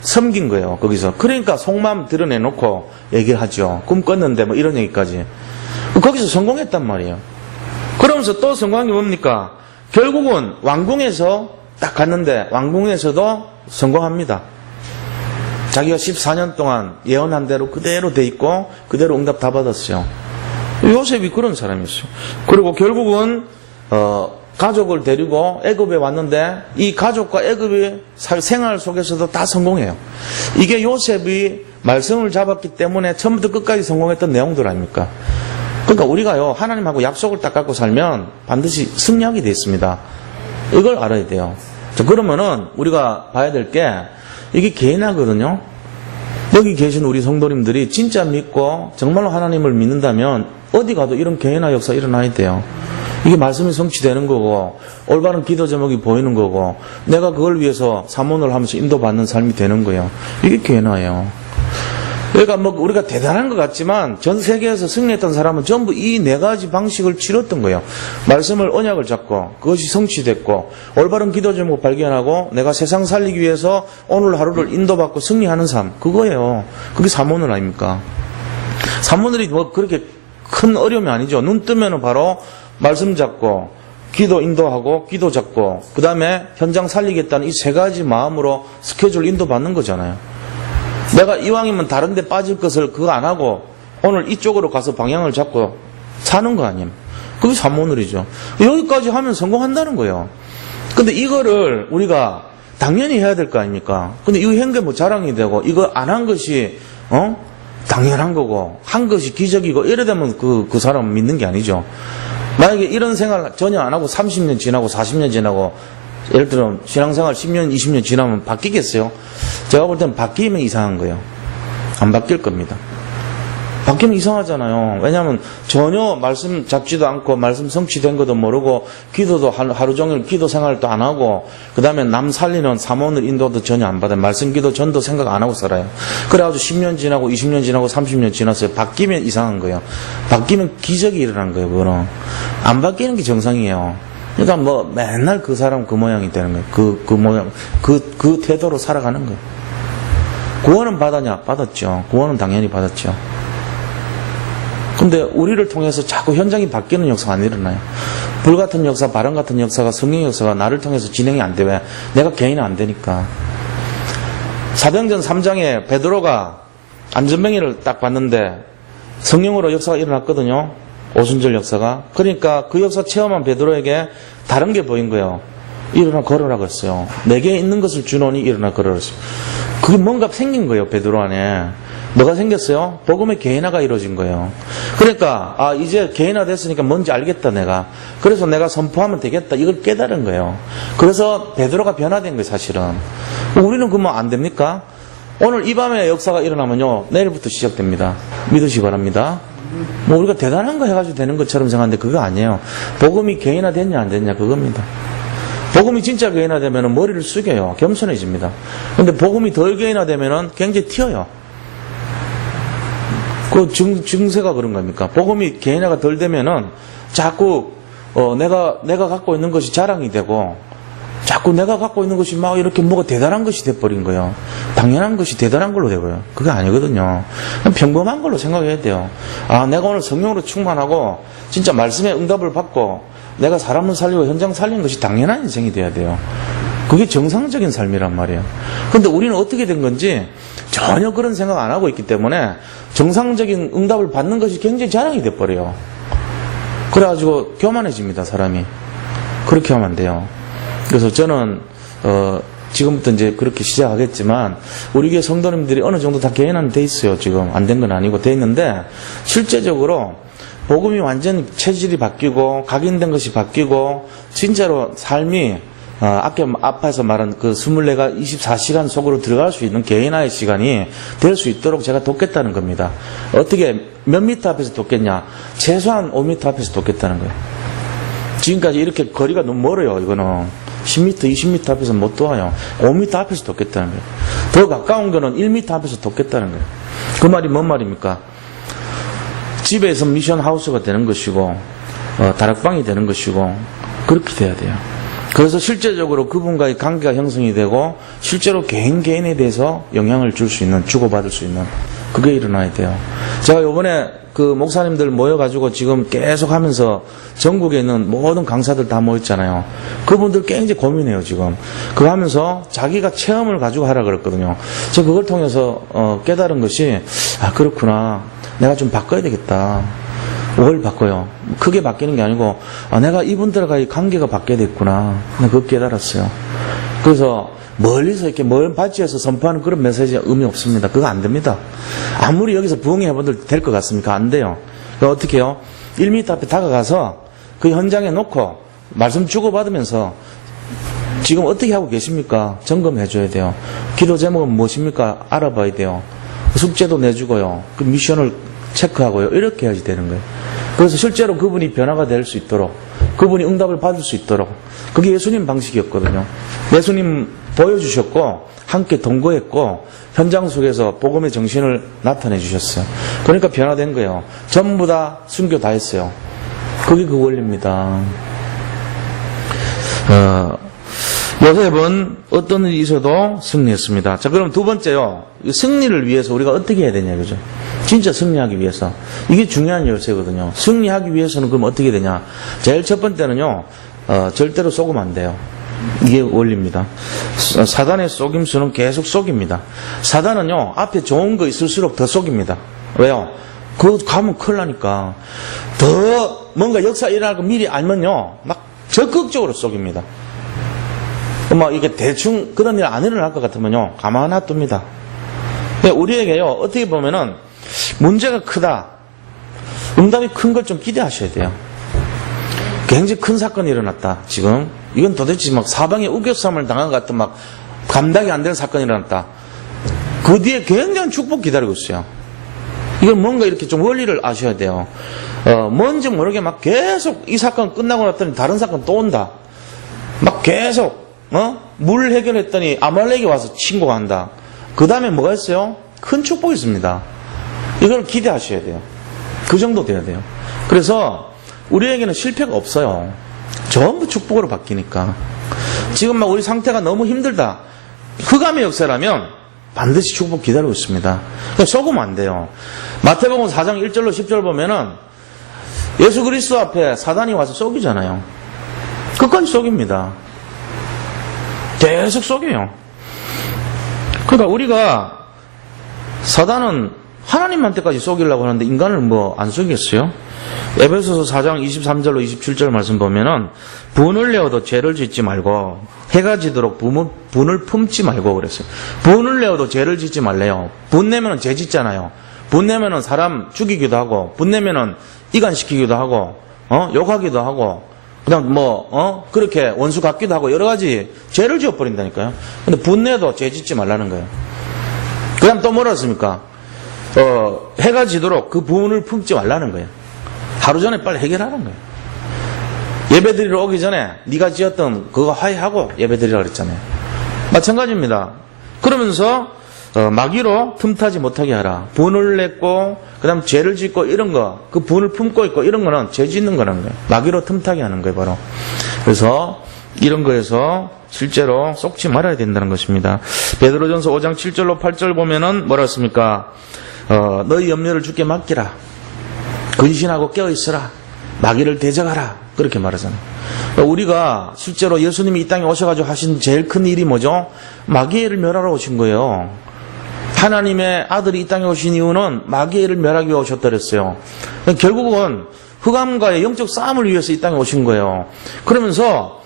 섬긴 거예요, 거기서. 그러니까 속마음 드러내놓고 얘기를 하죠. 꿈 꿨는데 뭐 이런 얘기까지. 거기서 성공했단 말이에요. 그러면서 또 성공한 게 뭡니까? 결국은 왕궁에서 딱 갔는데 왕궁에서도 성공합니다. 자기가 14년 동안 예언한 대로 그대로 돼 있고 그대로 응답 다 받았어요. 요셉이 그런 사람이었어요. 그리고 결국은 가족을 데리고 애굽에 왔는데 이 가족과 애굽의 생활 속에서도 다 성공해요. 이게 요셉이 말씀을 잡았기 때문에 처음부터 끝까지 성공했던 내용들 아닙니까? 그러니까 우리가요 하나님하고 약속을 딱 갖고 살면 반드시 승리하게 돼 있습니다. 이걸 알아야 돼요. 자, 그러면은 우리가 봐야 될 게 이게 개인화거든요. 여기 계신 우리 성도님들이 진짜 믿고 정말로 하나님을 믿는다면 어디 가도 이런 개인화 역사 일어나야 돼요. 이게 말씀이 성취되는 거고 올바른 기도 제목이 보이는 거고 내가 그걸 위해서 사모를 하면서 인도받는 삶이 되는 거예요. 이게 개인화예요. 그러니까 뭐 우리가 대단한 것 같지만 전 세계에서 승리했던 사람은 전부 이 네 가지 방식을 치렀던 거예요. 말씀을 언약을 잡고 그것이 성취됐고 올바른 기도 제목 발견하고 내가 세상 살리기 위해서 오늘 하루를 인도받고 승리하는 삶, 그거예요. 그게 사모늘 아닙니까? 사모늘이 뭐 그렇게 큰 어려움이 아니죠. 눈 뜨면은 바로 말씀 잡고 기도 인도하고 기도 잡고 그 다음에 현장 살리겠다는 이 세 가지 마음으로 스케줄 인도받는 거잖아요. 내가 이왕이면 다른 데 빠질 것을 그거 안 하고 오늘 이쪽으로 가서 방향을 잡고 사는 거 아니에요. 그게 사모늘이죠. 여기까지 하면 성공한다는 거예요. 근데 이거를 우리가 당연히 해야 될 거 아닙니까? 근데 이거 한 게 뭐 자랑이 되고 이거 안 한 것이 당연한 거고, 한 것이 기적이고, 이러되면 그 사람은 믿는 게 아니죠. 만약에 이런 생활 전혀 안 하고 30년 지나고 40년 지나고, 예를 들어 신앙생활 10년, 20년 지나면 바뀌겠어요? 제가 볼 때는 바뀌면 이상한 거예요. 안 바뀔 겁니다. 바뀌면 이상하잖아요. 왜냐하면 전혀 말씀 잡지도 않고 말씀 성취된 것도 모르고 기도도 하루 종일 기도 생활도 안 하고 그 다음에 남 살리는 사모늘 인도도 전혀 안 받아요. 말씀 기도 전도 생각 안 하고 살아요. 그래가지고 10년 지나고 20년 지나고 30년 지났어요. 바뀌면 이상한 거예요. 바뀌면 기적이 일어난 거예요. 그거는. 안 바뀌는 게 정상이에요. 그러니까 뭐 맨날 그 사람 그 모양이 되는 거예요. 그 모양, 그 태도로 살아가는 거예요. 구원은 받았냐? 받았죠. 구원은 당연히 받았죠. 근데 우리를 통해서 자꾸 현장이 바뀌는 역사가 안 일어나요. 불같은 역사, 바람 같은 역사가, 성령 역사가 나를 통해서 진행이 안 돼. 왜? 내가 개인은 안 되니까. 사도행전 3장에 베드로가 안전병이를 딱 봤는데 성령으로 역사가 일어났거든요. 오순절 역사가. 그러니까 그 역사 체험한 베드로에게 다른 게 보인 거예요. 일어나 걸으라고 했어요. 내게 있는 것을 주노니 일어나 걸으라 했어요. 그게 뭔가 생긴 거예요. 베드로 안에. 뭐가 생겼어요? 복음의 개인화가 이루어진 거예요. 그러니까 이제 개인화 됐으니까 뭔지 알겠다 내가. 그래서 내가 선포하면 되겠다. 이걸 깨달은 거예요. 그래서 베드로가 변화된 거예요. 사실은. 우리는 그러면 안 됩니까? 오늘 이 밤에 역사가 일어나면요. 내일부터 시작됩니다. 믿으시기 바랍니다. 뭐 우리가 대단한 거 해가지고 되는 것처럼 생각하는데 그거 아니에요. 복음이 개인화 됐냐 안 됐냐 그겁니다. 복음이 진짜 개인화되면 머리를 숙여요. 겸손해집니다. 근데 복음이 덜 개인화되면 굉장히 튀어요. 그 증세가 그런 겁니까? 복음이 개인화가 덜 되면은 자꾸 내가 갖고 있는 것이 자랑이 되고 자꾸 내가 갖고 있는 것이 막 이렇게 뭐가 대단한 것이 돼버린 거예요. 당연한 것이 대단한 걸로 되고요. 그게 아니거든요. 그냥 평범한 걸로 생각해야 돼요. 내가 오늘 성령으로 충만하고 진짜 말씀에 응답을 받고 내가 사람을 살리고 현장 살리는 것이 당연한 인생이 돼야 돼요. 그게 정상적인 삶이란 말이에요. 근데 우리는 어떻게 된 건지 전혀 그런 생각 안 하고 있기 때문에 정상적인 응답을 받는 것이 굉장히 자랑이 돼버려요. 그래가지고 교만해집니다, 사람이. 그렇게 하면 안 돼요. 그래서 저는 지금부터 이제 그렇게 시작하겠지만 우리 교회 성도님들이 어느 정도 다 개인화는 돼 있어요. 지금 안 된 건 아니고 돼 있는데 실제적으로 복음이 완전 체질이 바뀌고 각인된 것이 바뀌고 진짜로 삶이 앞에서 말한 그 24가 24시간 속으로 들어갈 수 있는 개인화의 시간이 될 수 있도록 제가 돕겠다는 겁니다. 어떻게 몇 미터 앞에서 돕겠냐? 최소한 5미터 앞에서 돕겠다는 거예요. 지금까지 이렇게 거리가 너무 멀어요. 이거는 10미터, 20미터 앞에서 못 도와요. 5미터 앞에서 돕겠다는 거예요. 더 가까운 거는 1미터 앞에서 돕겠다는 거예요. 그 말이 뭔 말입니까? 집에서 미션 하우스가 되는 것이고 다락방이 되는 것이고 그렇게 돼야 돼요. 그래서 실제적으로 그분과의 관계가 형성이 되고 실제로 개인에 대해서 영향을 줄 수 있는, 주고받을 수 있는 그게 일어나야 돼요. 제가 요번에 그 목사님들 모여가지고 지금 계속 하면서 전국에 있는 모든 강사들 다 모였잖아요. 그분들 굉장히 고민해요, 지금. 그거 하면서 자기가 체험을 가지고 하라 그랬거든요. 제가 그걸 통해서 깨달은 것이 그렇구나. 내가 좀 바꿔야 되겠다. 뭘 바꿔요? 크게 바뀌는 게 아니고 내가 이분들과의 관계가 바뀌어야 됐구나. 그거 깨달았어요. 그래서 멀리서 이렇게 먼 발치에서 선포하는 그런 메시지가 의미 없습니다. 그거 안 됩니다. 아무리 여기서 부흥회 해본들 될 것 같습니까? 안 돼요. 그러니까 어떻게 해요? 1m 앞에 다가가서 그 현장에 놓고 말씀 주고받으면서 지금 어떻게 하고 계십니까? 점검해 줘야 돼요. 기도 제목은 무엇입니까? 알아봐야 돼요. 숙제도 내주고요. 그 미션을 체크하고요. 이렇게 해야지 되는 거예요. 그래서 실제로 그분이 변화가 될 수 있도록, 그분이 응답을 받을 수 있도록, 그게 예수님 방식이었거든요. 예수님 보여주셨고 함께 동거했고 현장 속에서 복음의 정신을 나타내 주셨어요. 그러니까 변화된 거예요. 전부 다 순교 다 했어요. 그게 그 원리입니다. 요셉은 어떤 일이 있어도 승리했습니다. 자, 그럼 두 번째요. 승리를 위해서 우리가 어떻게 해야 되냐, 그죠? 진짜 승리하기 위해서. 이게 중요한 열쇠거든요. 승리하기 위해서는 그럼 어떻게 되냐? 제일 첫 번째는요, 절대로 속으면 안 돼요. 이게 원리입니다. 사단의 속임수는 계속 속입니다. 사단은요, 앞에 좋은 거 있을수록 더 속입니다. 왜요? 그거 가면 큰일 나니까. 더 뭔가 역사 일어날 거 미리 알면요, 막 적극적으로 속입니다. 막 이게 대충 그런 일 안 일어날 것 같으면요, 가만 놔둡니다. 우리에게요, 어떻게 보면은, 문제가 크다. 응답이 큰 걸 좀 기대하셔야 돼요. 굉장히 큰 사건이 일어났다. 지금 이건 도대체 막 사방에 우겨쌈을 당한 것 같은 막 감당이 안 되는 사건이 일어났다. 그 뒤에 굉장한 축복 기다리고 있어요. 이건 뭔가 이렇게 좀 원리를 아셔야 돼요. 뭔지 모르게 막 계속 이 사건 끝나고 났더니 다른 사건 또 온다. 막 계속 물 해결했더니 아말렉이 와서 침공한다. 그 다음에 뭐가 있어요? 큰 축복이 있습니다. 이걸 기대하셔야 돼요. 그 정도 돼야 돼요. 그래서 우리에게는 실패가 없어요. 전부 축복으로 바뀌니까. 지금 막 우리 상태가 너무 힘들다. 흑암의 역사라면 반드시 축복 기다리고 있습니다. 속으면 안 돼요. 마태복음 4장 1절로 10절 보면은 예수 그리스도 앞에 사단이 와서 속이잖아요. 끝까지 속입니다. 계속 속여요. 그러니까 우리가 사단은 하나님한테까지 속이려고 하는데 인간을 뭐 안 속이겠어요? 에베소서 4장 23절로 27절 말씀 보면은 분을 내어도 죄를 짓지 말고 해가 지도록 분을 품지 말고 그랬어요. 분을 내어도 죄를 짓지 말래요. 분 내면은 죄 짓잖아요. 분 내면은 사람 죽이기도 하고 분 내면은 이간시키기도 하고 욕하기도 하고 그다음 그렇게 원수 갚기도 하고 여러 가지 죄를 지어버린다니까요. 근데 분 내도 죄 짓지 말라는 거예요. 그다음 또 뭐라 했습니까? 해가 지도록 그 분을 품지 말라는 거예요. 하루 전에 빨리 해결하는 거예요. 예배드리러 오기 전에 네가 지었던 그거 화해하고 예배드리라 그랬잖아요. 마찬가지입니다. 그러면서 마귀로 틈타지 못하게 하라. 분을 냈고 그다음 죄를 짓고 이런 거, 그 분을 품고 있고 이런 거는 죄 짓는 거라는 거예요. 마귀로 틈타게 하는 거예요, 바로. 그래서 이런 거에서 실제로 쏙지 말아야 된다는 것입니다. 베드로전서 5장 7절로 8절 보면은 뭐라 했습니까? 너희 염려를 주께 맡기라. 근신하고 깨어있으라. 마귀를 대적하라. 그렇게 말하잖아요. 우리가 실제로 예수님이 이 땅에 오셔가지고 하신 제일 큰 일이 뭐죠? 마귀를 멸하러 오신 거예요. 하나님의 아들이 이 땅에 오신 이유는 마귀를 멸하기 위해 오셨더랬어요. 결국은 흑암과의 영적 싸움을 위해서 이 땅에 오신 거예요. 그러면서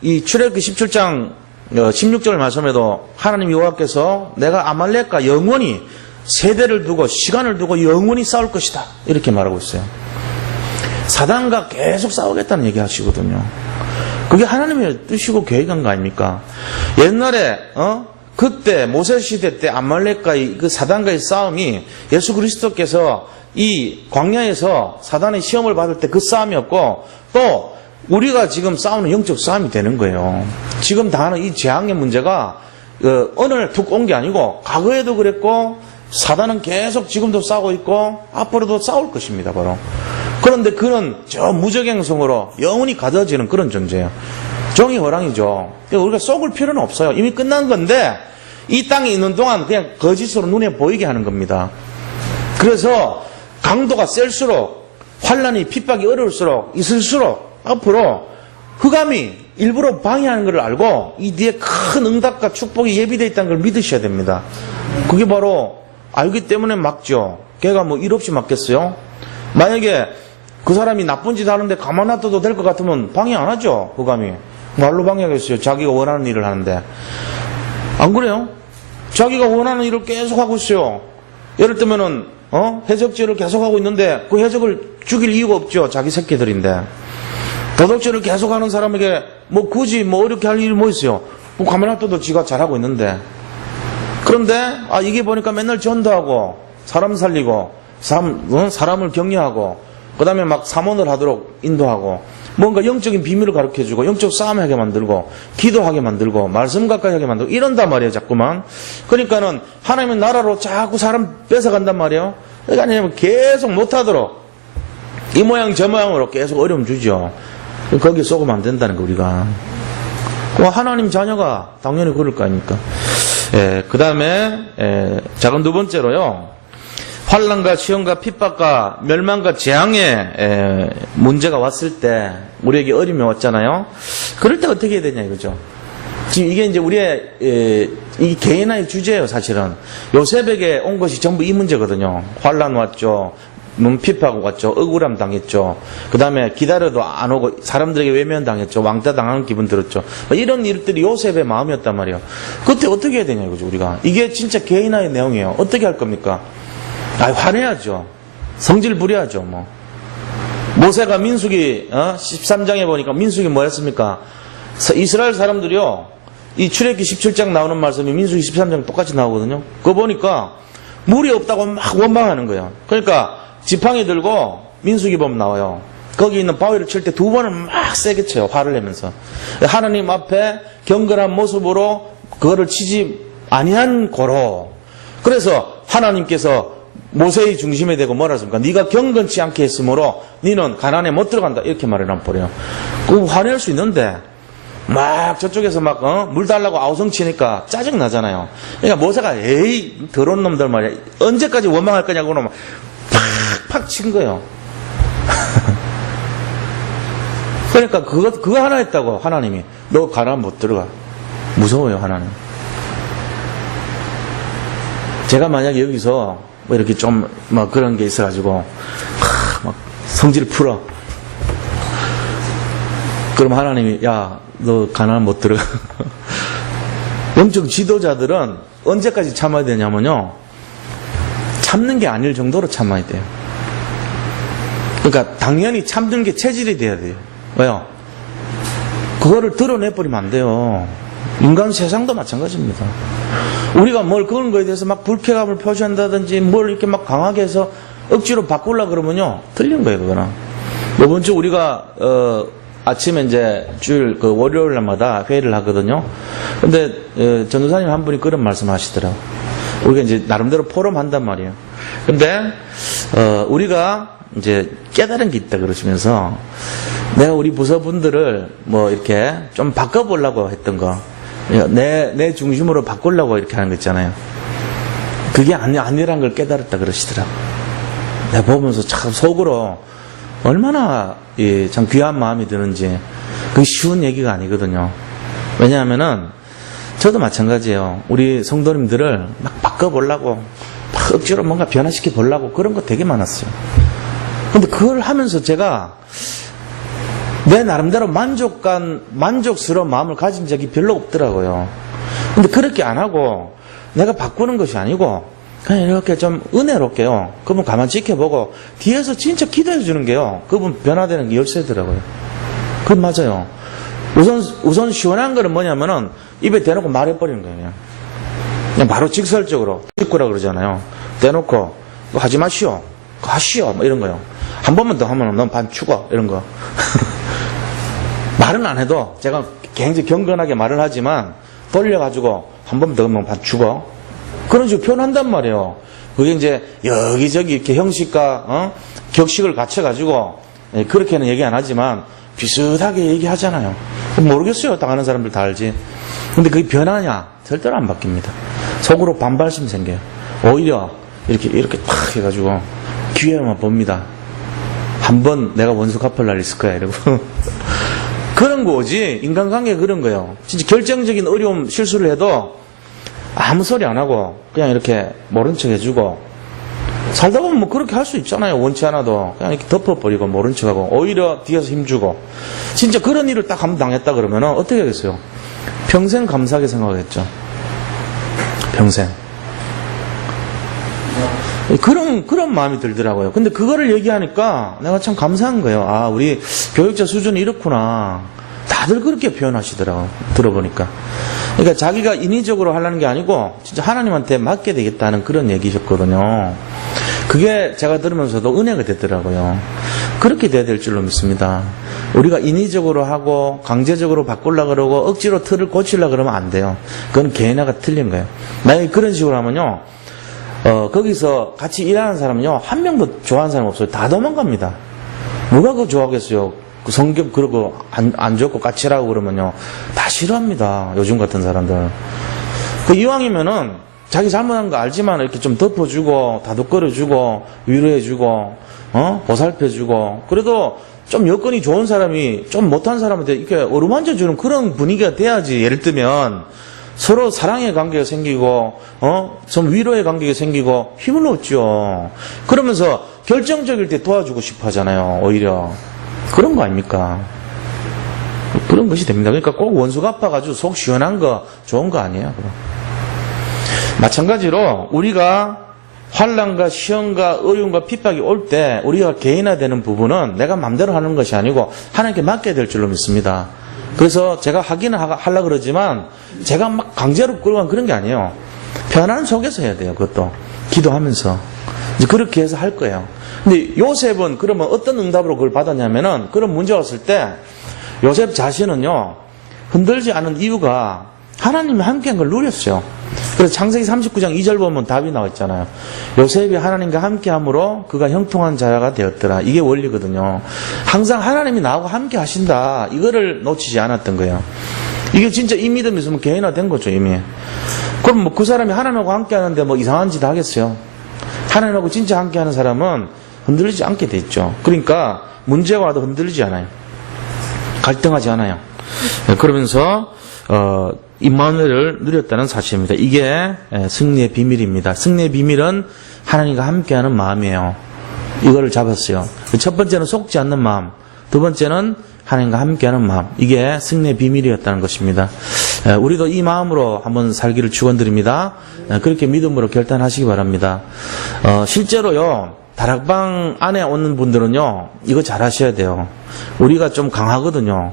이 출애굽기 17장 16절 말씀에도 하나님 여호와께서 내가 아말렉과 영원히 세대를 두고 시간을 두고 영원히 싸울 것이다. 이렇게 말하고 있어요. 사단과 계속 싸우겠다는 얘기 하시거든요. 그게 하나님의 뜻이고 계획한 거 아닙니까? 옛날에 그때 모세 시대 때 아말렉과의 그 사단과의 싸움이 예수 그리스도께서 이 광야에서 사단의 시험을 받을 때 그 싸움이었고 또 우리가 지금 싸우는 영적 싸움이 되는 거예요. 지금 당하는 이 재앙의 문제가 어느 날 툭 온 게 아니고 과거에도 그랬고 사단은 계속 지금도 싸우고 있고 앞으로도 싸울 것입니다. 바로. 그런데 그는 저 무적행성으로 영원히 가둬지는 그런 존재예요. 종이 호랑이죠. 우리가 속을 필요는 없어요. 이미 끝난 건데 이 땅에 있는 동안 그냥 거짓으로 눈에 보이게 하는 겁니다. 그래서 강도가 셀수록 환난이 핍박이 어려울수록 있을수록 앞으로 흑암이 일부러 방해하는 걸 알고 이 뒤에 큰 응답과 축복이 예비되어 있다는 걸 믿으셔야 됩니다. 그게 바로 알기 때문에 막죠. 걔가 뭐 일 없이 막겠어요? 만약에 그 사람이 나쁜 짓 하는데 가만 놔둬도 될 것 같으면 방해 안 하죠. 흑암이. 말로 방해하겠어요. 자기가 원하는 일을 하는데. 안 그래요? 자기가 원하는 일을 계속 하고 있어요. 예를 들면은 해적질을 계속 하고 있는데 그 해적을 죽일 이유가 없죠. 자기 새끼들인데. 도둑질을 계속 하는 사람에게 뭐 굳이 뭐 어렵게 할 일이 뭐 있어요. 뭐 가만 놔둬도 지가 잘하고 있는데. 그런데 이게 보니까 맨날 전도하고 사람 살리고 사람을 격려하고 그 다음에 막 사모를 하도록 인도하고 뭔가 영적인 비밀을 가르쳐주고 영적 싸움하게 만들고 기도하게 만들고 말씀 가까이 하게 만들고 이런단 말이에요. 자꾸만. 그러니까는 하나님의 나라로 자꾸 사람 뺏어간단 말이에요. 그러니까 계속 못하도록 이 모양 저 모양으로 계속 어려움 주죠. 거기에 속으면 안 된다는 거 우리가. 하나님 자녀가 당연히 그럴 거 아닙니까? 그 다음에 작은 두 번째로요. 환난과 시험과 핍박과 멸망과 재앙의 문제가 왔을 때 우리에게 어려움이 왔잖아요. 그럴 때 어떻게 해야 되냐 이거죠. 지금 이게 이제 우리의 이 개인의 주제예요. 사실은 요셉에게 온 것이 전부 이 문제거든요. 환난 왔죠. 핍박 왔죠. 억울함 당했죠. 그 다음에 기다려도 안 오고 사람들에게 외면당했죠. 왕따 당하는 기분 들었죠. 이런 일들이 요셉의 마음이었단 말이에요. 그때 어떻게 해야 되냐 이거죠. 우리가 이게 진짜 개인의 내용이에요. 어떻게 할 겁니까? 화내야죠. 성질 부려야죠, 뭐. 모세가 민수기 13장에 보니까 민수기 뭐였습니까? 이스라엘 사람들이요, 이 출애굽기 17장 나오는 말씀이 민수기 13장 똑같이 나오거든요. 그거 보니까 물이 없다고 막 원망하는 거예요. 그러니까 지팡이 들고 민수기 보면 나와요. 거기 있는 바위를 칠 때 2번을 막 세게 쳐요. 화를 내면서. 하나님 앞에 경건한 모습으로 그거를 치지 아니한 고로. 그래서 하나님께서 모세의 중심에 대고 뭐라 했습니까? 네가 경건치 않게 했으므로 너는 가나안에 못 들어간다. 이렇게 말해놔 버려요. 그거 화낼 수 있는데 막 저쪽에서 막 물 달라고 아우성 치니까 짜증 나잖아요. 그러니까 모세가 에이 더러운 놈들 말이야. 언제까지 원망할 거냐고 그러면 팍팍 친 거예요. 그러니까 그거 하나 했다고 하나님이 너 가나안 못 들어가. 무서워요 하나님. 제가 만약에 여기서 뭐 이렇게 좀 뭐 그런 게 있어가지고 막 성질 풀어. 그럼 하나님이 야 너 가나안 못 들어가. 영적 지도자들은 언제까지 참아야 되냐면요, 참는 게 아닐 정도로 참아야 돼요. 그러니까 당연히 참는 게 체질이 돼야 돼요. 왜요? 그거를 드러내버리면 안 돼요. 인간 세상도 마찬가지입니다. 우리가 뭘 그런 거에 대해서 막 불쾌감을 표시한다든지 뭘 이렇게 막 강하게 해서 억지로 바꾸려고 그러면요, 틀린 거예요, 그거는. 이번 주 우리가, 아침에 이제 주일 월요일 날마다 회의를 하거든요. 근데, 전도사님 한 분이 그런 말씀 하시더라고요. 우리가 이제 나름대로 포럼 한단 말이에요. 근데, 우리가 이제 깨달은 게 있다 그러시면서 내가 우리 부서분들을 뭐 이렇게 좀 바꿔보려고 했던 거, 내 중심으로 바꾸려고 이렇게 하는 거 있잖아요. 그게 아니란 걸 깨달았다 그러시더라고요. 내가 보면서 참 속으로 얼마나 참 귀한 마음이 드는지. 그게 쉬운 얘기가 아니거든요. 왜냐하면은 저도 마찬가지예요. 우리 성도님들을 막 바꿔보려고 막 억지로 뭔가 변화시켜 보려고 그런 거 되게 많았어요. 근데 그걸 하면서 제가 내 나름대로 만족스러운 마음을 가진 적이 별로 없더라고요. 근데 그렇게 안 하고 내가 바꾸는 것이 아니고 그냥 이렇게 좀 은혜롭게요. 그분 가만히 지켜보고 뒤에서 진짜 기도해 주는 게요, 그분 변화되는 게 열쇠더라고요. 그건 맞아요. 우선 시원한 거는 뭐냐면은 입에 대놓고 말해버리는 거예요. 그냥 바로 직설적으로 직구라 그러잖아요. 대놓고 하지 마시오, 하시오, 뭐 이런 거요. 한 번만 더 하면 넌 반 죽어, 이런 거. 말은 안 해도 제가 굉장히 경건하게 말을 하지만 돌려가지고 한 번 더 하면 반 죽어, 그런 식으로 표현한단 말이에요. 그게 이제 여기저기 이렇게 형식과 격식을 갖춰가지고 그렇게는 얘기 안 하지만 비슷하게 얘기하잖아요. 모르겠어요. 당하는 사람들 다 알지. 근데 그게 변하냐? 절대로 안 바뀝니다. 속으로 반발심 생겨요. 오히려 이렇게 탁 해가지고 기회만 봅니다. 한번 내가 원수 갚을 날 있을 거야, 이러고. 그런 거지. 인간관계 그런 거예요. 진짜 결정적인 어려움, 실수를 해도 아무 소리 안 하고 그냥 이렇게 모른 척 해주고 살다 보면 뭐 그렇게 할 수 있잖아요. 원치 않아도 그냥 이렇게 덮어버리고 모른 척하고 오히려 뒤에서 힘주고. 진짜 그런 일을 딱 한 번 당했다 그러면 어떻게 하겠어요? 평생 감사하게 생각하겠죠. 평생. 그런 마음이 들더라고요. 근데 그거를 얘기하니까 내가 참 감사한 거예요. 아, 우리 교육자 수준이 이렇구나. 다들 그렇게 표현하시더라고요. 들어보니까. 그러니까 자기가 인위적으로 하려는 게 아니고 진짜 하나님한테 맡게 되겠다는 그런 얘기셨거든요. 그게 제가 들으면서도 은혜가 됐더라고요. 그렇게 돼야 될 줄로 믿습니다. 우리가 인위적으로 하고 강제적으로 바꾸려고 그러고 억지로 틀을 고치려고 그러면 안 돼요. 그건 개인화가 틀린 거예요. 만약에 그런 식으로 하면요, 거기서 같이 일하는 사람은요, 한 명도 좋아하는 사람 없어요. 다 도망갑니다. 누가 그거 좋아하겠어요? 그 성격 그러고 안 좋고 까칠하고 그러면요, 다 싫어합니다. 요즘 같은 사람들. 그 이왕이면은 자기 잘못한 거 알지만 이렇게 좀 덮어주고 다독거려주고 위로해주고 보살펴주고, 그래도 좀 여건이 좋은 사람이 좀 못한 사람한테 이렇게 어루만져주는 그런 분위기가 돼야지. 예를 들면 서로 사랑의 관계가 생기고 좀 위로의 관계가 생기고 힘을 얻죠. 그러면서 결정적일 때 도와주고 싶어 하잖아요. 오히려 그런 거 아닙니까? 그런 것이 됩니다. 그러니까 꼭 원수 갚아가지고 속 시원한 거 좋은 거 아니에요. 마찬가지로 우리가 환난과 시험과 어려움과 핍박이 올 때 우리가 개인화되는 부분은 내가 마음대로 하는 것이 아니고 하나님께 맡겨야 될 줄로 믿습니다. 그래서 제가 하기는 하려고 그러지만 제가 막 강제로 끌어간 그런 게 아니에요. 편안 속에서 해야 돼요. 그것도 기도하면서 이제 그렇게 해서 할 거예요. 근데 요셉은 그러면 어떤 응답으로 그걸 받았냐면은, 그런 문제 왔을 때 요셉 자신은요 흔들지 않은 이유가 하나님이 함께한 걸 누렸어요. 그래서 창세기 39장 2절 보면 답이 나와 있잖아요. 요셉이 하나님과 함께함으로 그가 형통한 자가 되었더라. 이게 원리거든요. 항상 하나님이 나하고 함께 하신다, 이거를 놓치지 않았던 거예요. 이게 진짜 이 믿음이 있으면 개인화된 거죠, 이미. 그럼 뭐 그 사람이 하나님하고 함께 하는데 뭐 이상한 짓 하겠어요? 하나님하고 진짜 함께 하는 사람은 흔들리지 않게 돼 있죠. 그러니까 문제가 와도 흔들리지 않아요. 갈등하지 않아요. 그러면서 임마누엘을 누렸다는 사실입니다. 이게 승리의 비밀입니다. 승리의 비밀은 하나님과 함께하는 마음이에요. 이거를 잡았어요. 첫 번째는 속지 않는 마음, 두 번째는 하나님과 함께하는 마음. 이게 승리의 비밀이었다는 것입니다. 우리도 이 마음으로 한번 살기를 축원드립니다. 그렇게 믿음으로 결단하시기 바랍니다. 실제로요, 다락방 안에 오는 분들은요, 이거 잘 하셔야 돼요. 우리가 좀 강하거든요.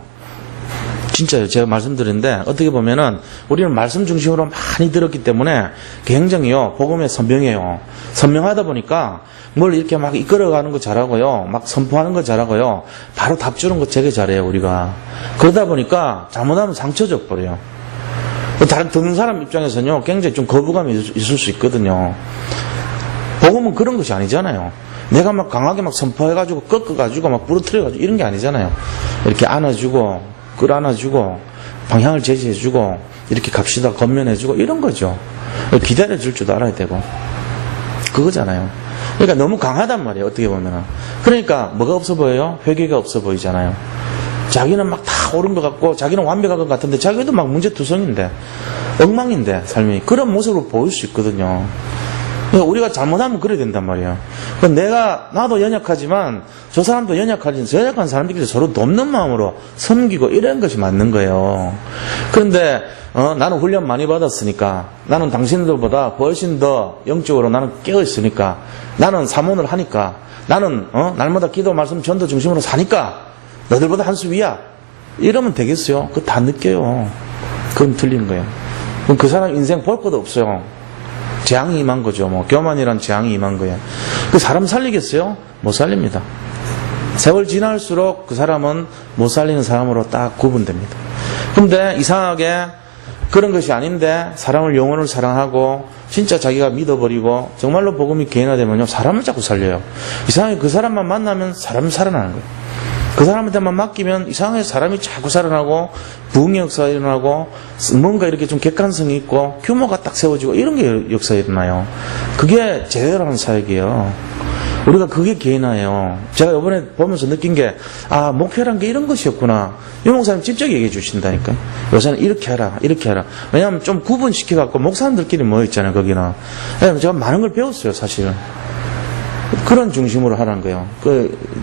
진짜요. 제가 말씀드렸는데, 어떻게 보면은 우리는 말씀 중심으로 많이 들었기 때문에 굉장히요, 복음에 선명해요. 선명하다 보니까 뭘 이렇게 막 이끌어가는 거 잘하고요, 막 선포하는 거 잘하고요, 바로 답 주는 거 되게 잘해요, 우리가. 그러다 보니까 잘못하면 상처 줘버려요. 다른 듣는 사람 입장에서는요, 굉장히 좀 거부감이 있을 수 있거든요. 복음은 그런 것이 아니잖아요. 내가 막 강하게 막 선포해가지고 꺾어가지고 막 부러뜨려가지고 이런 게 아니잖아요. 이렇게 안아주고 끌어안아주고 방향을 제시해주고 이렇게 갑시다 건면해주고 이런 거죠. 기다려줄 줄도 알아야 되고 그거잖아요. 그러니까 너무 강하단 말이에요, 어떻게 보면은. 그러니까 뭐가 없어 보여요? 회개가 없어 보이잖아요. 자기는 막 다 옳은 것 같고 자기는 완벽한 것 같은데 자기도 막 문제투성인데 엉망인데 삶이 그런 모습으로 보일 수 있거든요. 그러니까 우리가 잘못하면 그래야 된단 말이에요. 나도 연약하지만 저 사람도 연약한 사람들끼리 서로 돕는 마음으로 섬기고 이런 것이 맞는 거예요. 그런데 나는 훈련 많이 받았으니까, 나는 당신들보다 훨씬 더 영적으로 나는 깨어있으니까, 나는 사모를 하니까, 나는 날마다 기도 말씀 전도 중심으로 사니까 너들보다 한 수 위야, 이러면 되겠어요? 그거 다 느껴요. 그건 틀린 거예요. 그럼 그 사람 인생 볼 것도 없어요. 재앙이 임한 거죠. 뭐 교만이란 재앙이 임한 거예요. 그 사람 살리겠어요? 못 살립니다. 세월 지날수록 그 사람은 못 살리는 사람으로 딱 구분됩니다. 그런데 이상하게 그런 것이 아닌데 사람을 영혼을 사랑하고 진짜 자기가 믿어버리고 정말로 복음이 개인화되면요, 사람을 자꾸 살려요. 이상하게 그 사람만 만나면 사람이 살아나는 거예요. 그 사람한테만 맡기면 이상하게 사람이 자꾸 살아나고 부흥의 역사가 일어나고 뭔가 이렇게 좀 객관성이 있고 규모가 딱 세워지고 이런 게 역사가 일어나요. 그게 제대로 하는 사역이에요. 우리가 그게 개인화예요. 제가 이번에 보면서 느낀 게, 목표란 게 이런 것이었구나. 유 목사님 직접 얘기해 주신다니까. 요새는 이렇게 해라, 이렇게 해라. 왜냐하면 좀 구분시켜갖고 목사님들끼리 모여있잖아요, 거기는. 왜냐하면 제가 많은 걸 배웠어요, 사실. 그런 중심으로 하라는 거예요.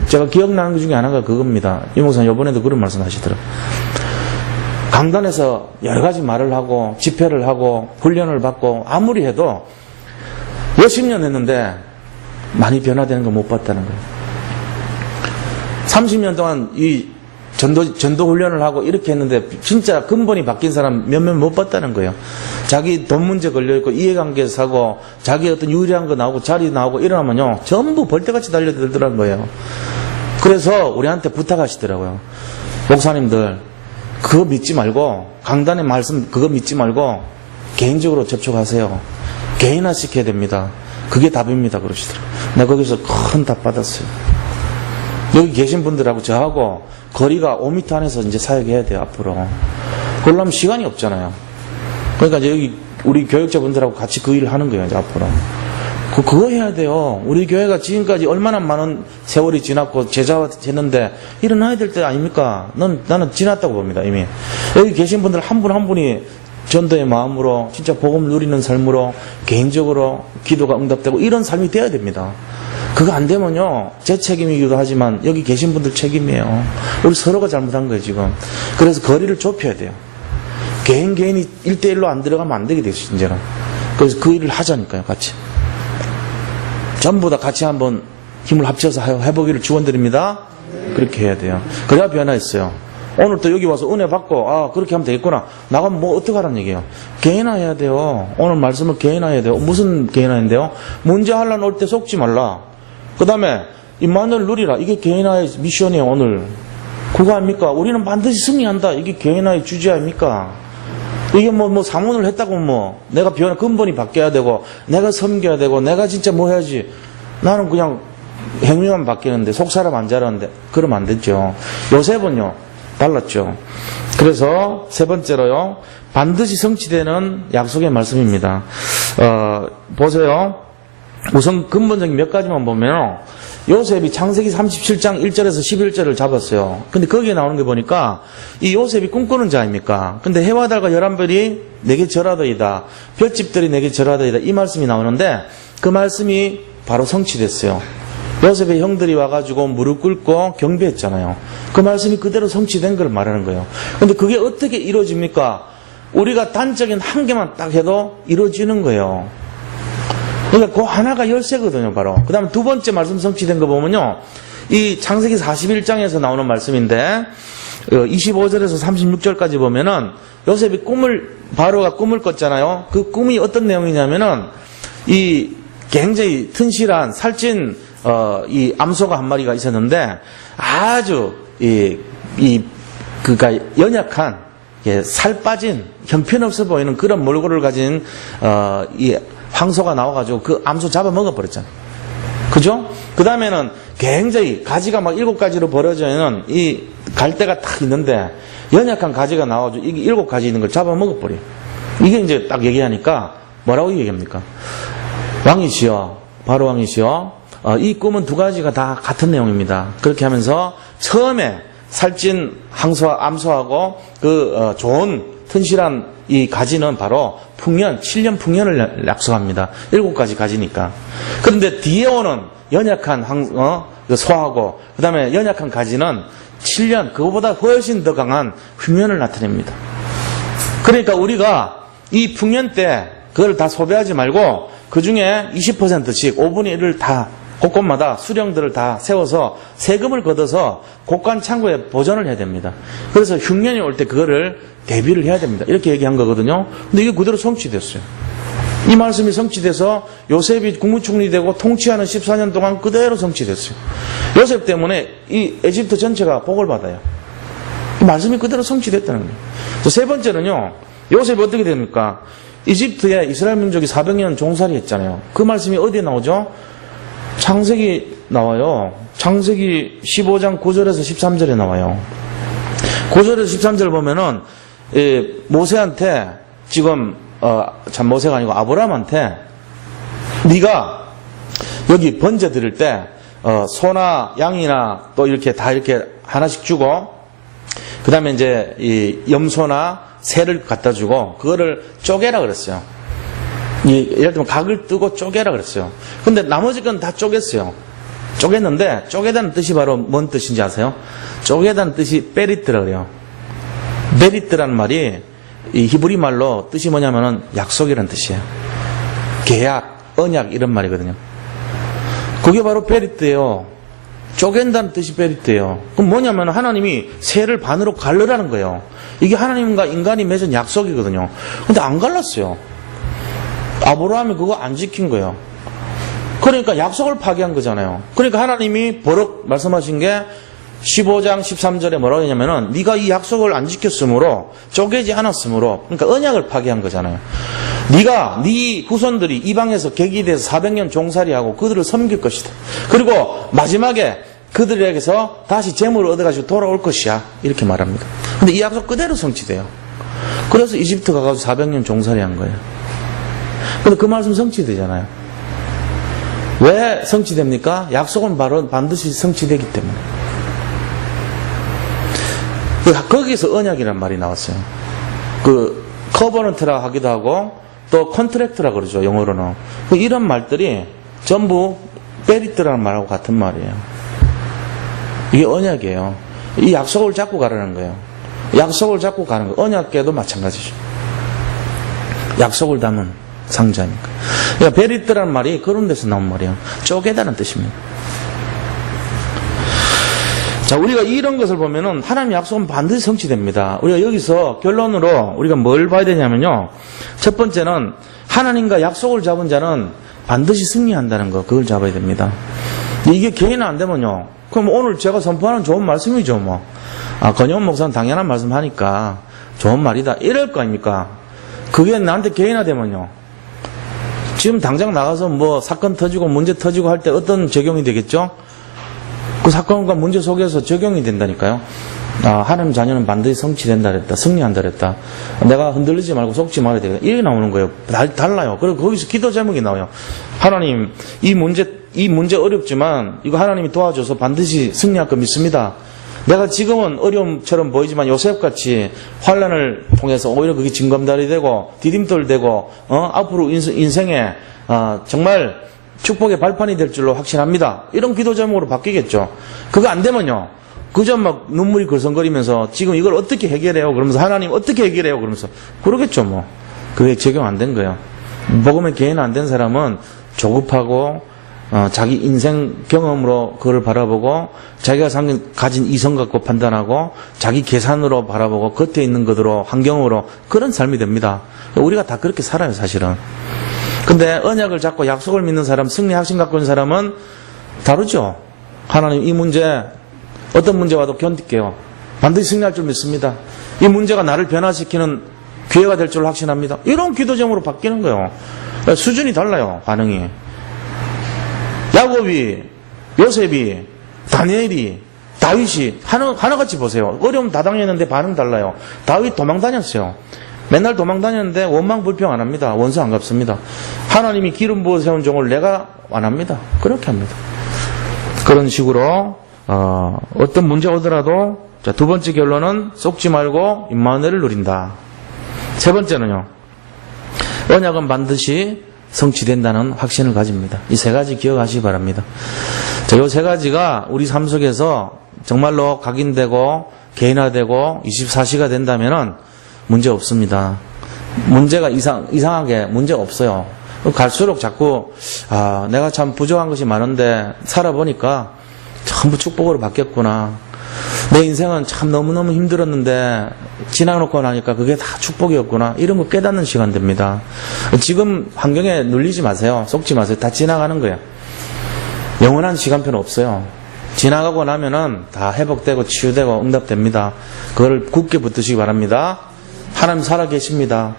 제가 기억나는 것 중에 하나가 그겁니다. 유 목사님 이번에도 그런 말씀 하시더라고요. 강단에서 여러 가지 말을 하고, 집회를 하고, 훈련을 받고, 아무리 해도 몇십 년 했는데 많이 변화되는 거 못 봤다는 거예요. 30년 동안 이 전도 훈련을 하고 이렇게 했는데 진짜 근본이 바뀐 사람 몇몇 못 봤다는 거예요. 자기 돈 문제 걸려있고 이해관계에서 하고 자기 어떤 유리한 거 나오고 자리 나오고 이러면요, 전부 벌떼같이 달려들더라는 거예요. 그래서 우리한테 부탁하시더라고요. 목사님들, 그거 믿지 말고, 강단의 말씀 그거 믿지 말고 개인적으로 접촉하세요. 개인화 시켜야 됩니다. 그게 답입니다. 그러시더라고요. 내가 거기서 큰 답 받았어요. 여기 계신 분들하고 저하고 거리가 5m 안에서 이제 사역해야 돼요, 앞으로. 그러려면 시간이 없잖아요. 그러니까 이제 여기 우리 교육자분들하고 같이 그 일을 하는 거예요, 이제 앞으로. 그거 해야 돼요. 우리 교회가 지금까지 얼마나 많은 세월이 지났고 제자화 됐는데 일어나야 될 때 아닙니까? 나는 지났다고 봅니다, 이미. 여기 계신 분들 한 분 한 분이 전도의 마음으로 진짜 복음 누리는 삶으로 개인적으로 기도가 응답되고 이런 삶이 돼야 됩니다. 그거 안 되면요, 제 책임이기도 하지만 여기 계신 분들 책임이에요. 우리 서로가 잘못한 거예요, 지금. 그래서 거리를 좁혀야 돼요. 개인이 1대1로 안 들어가면 안 되게 돼요, 이제는. 그래서 그 일을 하자니까요, 같이. 전부 다 같이 한번 힘을 합쳐서 해보기를 축원드립니다. 그렇게 해야 돼요. 그래야 변화했어요. 오늘 또 여기 와서 은혜 받고 그렇게 하면 되겠구나. 나가면 뭐 어떡하라는 얘기예요. 개인화해야 돼요. 오늘 말씀을 개인화해야 돼요. 무슨 개인화인데요? 문제 하려는 올 때 속지 말라. 그 다음에 임마누엘 누리라. 이게 개인화의 미션이에요. 오늘 그거 아닙니까? 우리는 반드시 승리한다. 이게 개인화의 주제 아닙니까? 이게 뭐 사문을 했다고 내가 근본이 바뀌어야 되고 내가 섬겨야 되고 내가 진짜 뭐 해야지. 나는 그냥 행위만 바뀌는데 속 사람 안 자라는데 그러면 안 되죠. 요셉은요 달랐죠. 그래서 세 번째로요, 반드시 성취되는 약속의 말씀입니다. 보세요. 우선 근본적인 몇 가지만 보면요, 요셉이 창세기 37장 1절에서 11절을 잡았어요. 근데 거기에 나오는 게 보니까 이 요셉이 꿈꾸는 자입니까? 근데 해와 달과 열한 별이 내게 절하더이다, 별집들이 내게 절하더이다, 이 말씀이 나오는데 그 말씀이 바로 성취됐어요. 요셉의 형들이 와가지고 무릎 꿇고 경배했잖아요. 그 말씀이 그대로 성취된 걸 말하는 거예요. 근데 그게 어떻게 이루어집니까? 우리가 단적인 한 개만 딱 해도 이루어지는 거예요. 그러니까 그 하나가 열쇠거든요, 바로. 그 다음에 두 번째 말씀 성취된 거 보면요, 이 창세기 41장에서 나오는 말씀인데 25절에서 36절까지 보면은 요셉이 바로가 꿈을 꿨잖아요. 그 꿈이 어떤 내용이냐면은 이 굉장히 튼실한 살찐 이 암소가 한 마리가 있었는데 아주 그가 연약한, 살 빠진 형편없어 보이는 그런 몰골을 가진 이 황소가 나와가지고 그 암소 잡아 먹어버렸잖아요. 그죠? 그 다음에는 굉장히 가지가 막 7가지로 벌어져 있는 이 갈대가 딱 있는데 연약한 가지가 나와가지고 이게 7가지 있는 걸 잡아 먹어버려요. 이게 이제 딱 얘기하니까 뭐라고 얘기합니까? 왕이시여, 바로 왕이시여, 이 꿈은 두 가지가 다 같은 내용입니다. 그렇게 하면서 처음에 살찐 암소하고 그 좋은 튼실한 이 가지는 바로 7년 풍년을 약속합니다. 7가지 가지니까. 그런데 뒤에 오는 연약한 소하고 그 다음에 연약한 가지는 7년, 그거보다 훨씬 더 강한 풍년을 나타냅니다. 그러니까 우리가 이 풍년 때 그걸 다 소비하지 말고 그 중에 20%씩 5분의 1을 다 곳곳마다 수령들을 다 세워서 세금을 걷어서 곳간 창고에 보존을 해야 됩니다. 그래서 흉년이 올 때 그거를 대비를 해야 됩니다. 이렇게 얘기한 거거든요. 근데 이게 그대로 성취됐어요. 이 말씀이 성취돼서 요셉이 국무총리 되고 통치하는 14년 동안 그대로 성취됐어요. 요셉 때문에 이 에집트 전체가 복을 받아요. 이 말씀이 그대로 성취됐다는 거예요. 세 번째는요, 요셉이 어떻게 됩니까? 이집트에 이스라엘 민족이 400년 종살이 했잖아요. 그 말씀이 어디에 나오죠? 창세기 나와요. 창세기 15장 9절에서 13절에 나와요. 9절에서 13절 보면은 모세한테 지금 모세가 아니고 아브라함한테 네가 여기 번제 드릴 때 소나 양이나 또 이렇게 다 이렇게 하나씩 주고 그 다음에 이제 이 염소나 새를 갖다 주고 그거를 쪼개라 그랬어요. 예를 들면 각을 뜨고 쪼개라 그랬어요. 근데 나머지 건 다 쪼갰어요. 쪼갰는데 쪼개다는 뜻이 바로 뭔 뜻인지 아세요? 쪼개다는 뜻이 베리트라 그래요. 베리트라는 말이 이 히브리 말로 뜻이 뭐냐면은 약속이라는 뜻이에요. 계약, 언약 이런 말이거든요. 그게 바로 베리트예요. 쪼갠다는 뜻이 베리트예요. 그럼 뭐냐면 하나님이 새를 반으로 갈르라는 거예요. 이게 하나님과 인간이 맺은 약속이거든요. 근데 안 갈랐어요. 아브라함이 그거 안 지킨 거예요. 그러니까 약속을 파기한 거잖아요. 그러니까 하나님이 버럭 말씀하신 게 15장 13절에 뭐라고 했냐면은 네가 이 약속을 안 지켰으므로 쪼개지 않았으므로, 그러니까 언약을 파기한 거잖아요. 네가 네 후손들이 이방에서 객이돼서 400년 종살이하고 그들을 섬길 것이다. 그리고 마지막에 그들에게서 다시 재물을 얻어가지고 돌아올 것이야. 이렇게 말합니다. 근데 이 약속 그대로 성취돼요. 그래서 이집트 가가지고 400년 종살이한 거예요. 근데 그 말씀 성취되잖아요. 왜 성취됩니까? 약속은 바로 반드시 성취되기 때문에. 거기서 언약이란 말이 나왔어요. 그 커버넌트라 하기도 하고 또 컨트랙트라 그러죠, 영어로는. 이런 말들이 전부 베리트라는 말하고 같은 말이에요. 이게 언약이에요. 이 약속을 잡고 가라는 거예요. 약속을 잡고 가는 거. 언약궤도 마찬가지죠. 약속을 담은 상자니까. 그러니까 베리트라는 말이 그런 데서 나온 말이에요. 쪼개다는 뜻입니다. 자, 우리가 이런 것을 보면은 하나님 약속은 반드시 성취됩니다. 우리가 여기서 결론으로 우리가 뭘 봐야 되냐면요. 첫 번째는 하나님과 약속을 잡은 자는 반드시 승리한다는 거, 그걸 잡아야 됩니다. 이게 개인 안 되면요. 그럼 오늘 제가 선포하는 좋은 말씀이죠, 뭐. 권영훈 목사는 당연한 말씀 하니까 좋은 말이다. 이럴 거 아닙니까? 그게 나한테 개인화되면요. 지금 당장 나가서 뭐 사건 터지고 문제 터지고 할 때 어떤 적용이 되겠죠? 그 사건과 문제 속에서 적용이 된다니까요. 하나님 자녀는 반드시 성취된다 그랬다. 승리한다 그랬다. 내가 흔들리지 말고 속지 말아야 되겠다. 이렇게 나오는 거예요. 달라요. 그리고 거기서 기도 제목이 나와요. 하나님, 이 문제 어렵지만 이거 하나님이 도와줘서 반드시 승리할 거 믿습니다. 내가 지금은 어려움처럼 보이지만 요셉같이 환란을 통해서 오히려 그게 징검다리 되고 디딤돌 되고 앞으로 인생에 정말 축복의 발판이 될 줄로 확신합니다. 이런 기도 제목으로 바뀌겠죠. 그거 안 되면요. 그저 막 눈물이 글썽거리면서 지금 이걸 어떻게 해결해요? 그러면서 하나님 어떻게 해결해요? 그러면서 그러겠죠 뭐. 그게 적용 안 된 거예요. 복음의 개인 안 된 사람은 조급하고 자기 인생 경험으로 그걸 바라보고 자기가 가진 이성 갖고 판단하고 자기 계산으로 바라보고 겉에 있는 것으로 환경으로 그런 삶이 됩니다. 우리가 다 그렇게 살아요 사실은. 근데 언약을 잡고 약속을 믿는 사람, 승리 확신 갖고 있는 사람은 다르죠. 하나님 이 문제 어떤 문제 와도 견딜게요. 반드시 승리할 줄 믿습니다. 이 문제가 나를 변화시키는 기회가 될 줄 확신합니다. 이런 기도 제목으로 바뀌는 거예요. 수준이 달라요. 반응이. 야곱이, 요셉이, 다니엘이, 다윗이 하나같이 보세요. 어려움 다 당했는데 반응 달라요. 다윗 도망 다녔어요. 맨날 도망 다녔는데 원망 불평 안 합니다. 원수 안 갚습니다. 하나님이 기름 부어 세운 종을 내가 안 합니다. 그렇게 합니다. 그런 식으로 어떤 문제 오더라도 자, 두 번째 결론은 속지 말고 임마누엘을 누린다. 세 번째는요. 언약은 반드시 성취된다는 확신을 가집니다. 이 세 가지 기억하시기 바랍니다. 자, 이 세 가지가 우리 삶 속에서 정말로 각인되고 개인화되고 24시가 된다면은 문제 없습니다. 문제가 이상하게 문제가 없어요. 갈수록 자꾸 내가 참 부족한 것이 많은데 살아보니까 전부 축복으로 바뀌었구나. 내 인생은 참 너무너무 힘들었는데 지나놓고 나니까 그게 다 축복이었구나. 이런 거 깨닫는 시간 됩니다. 지금 환경에 눌리지 마세요. 속지 마세요. 다 지나가는 거예요. 영원한 시간표는 없어요. 지나가고 나면은 다 회복되고 치유되고 응답됩니다. 그걸 굳게 붙드시기 바랍니다. 하나님 살아계십니다.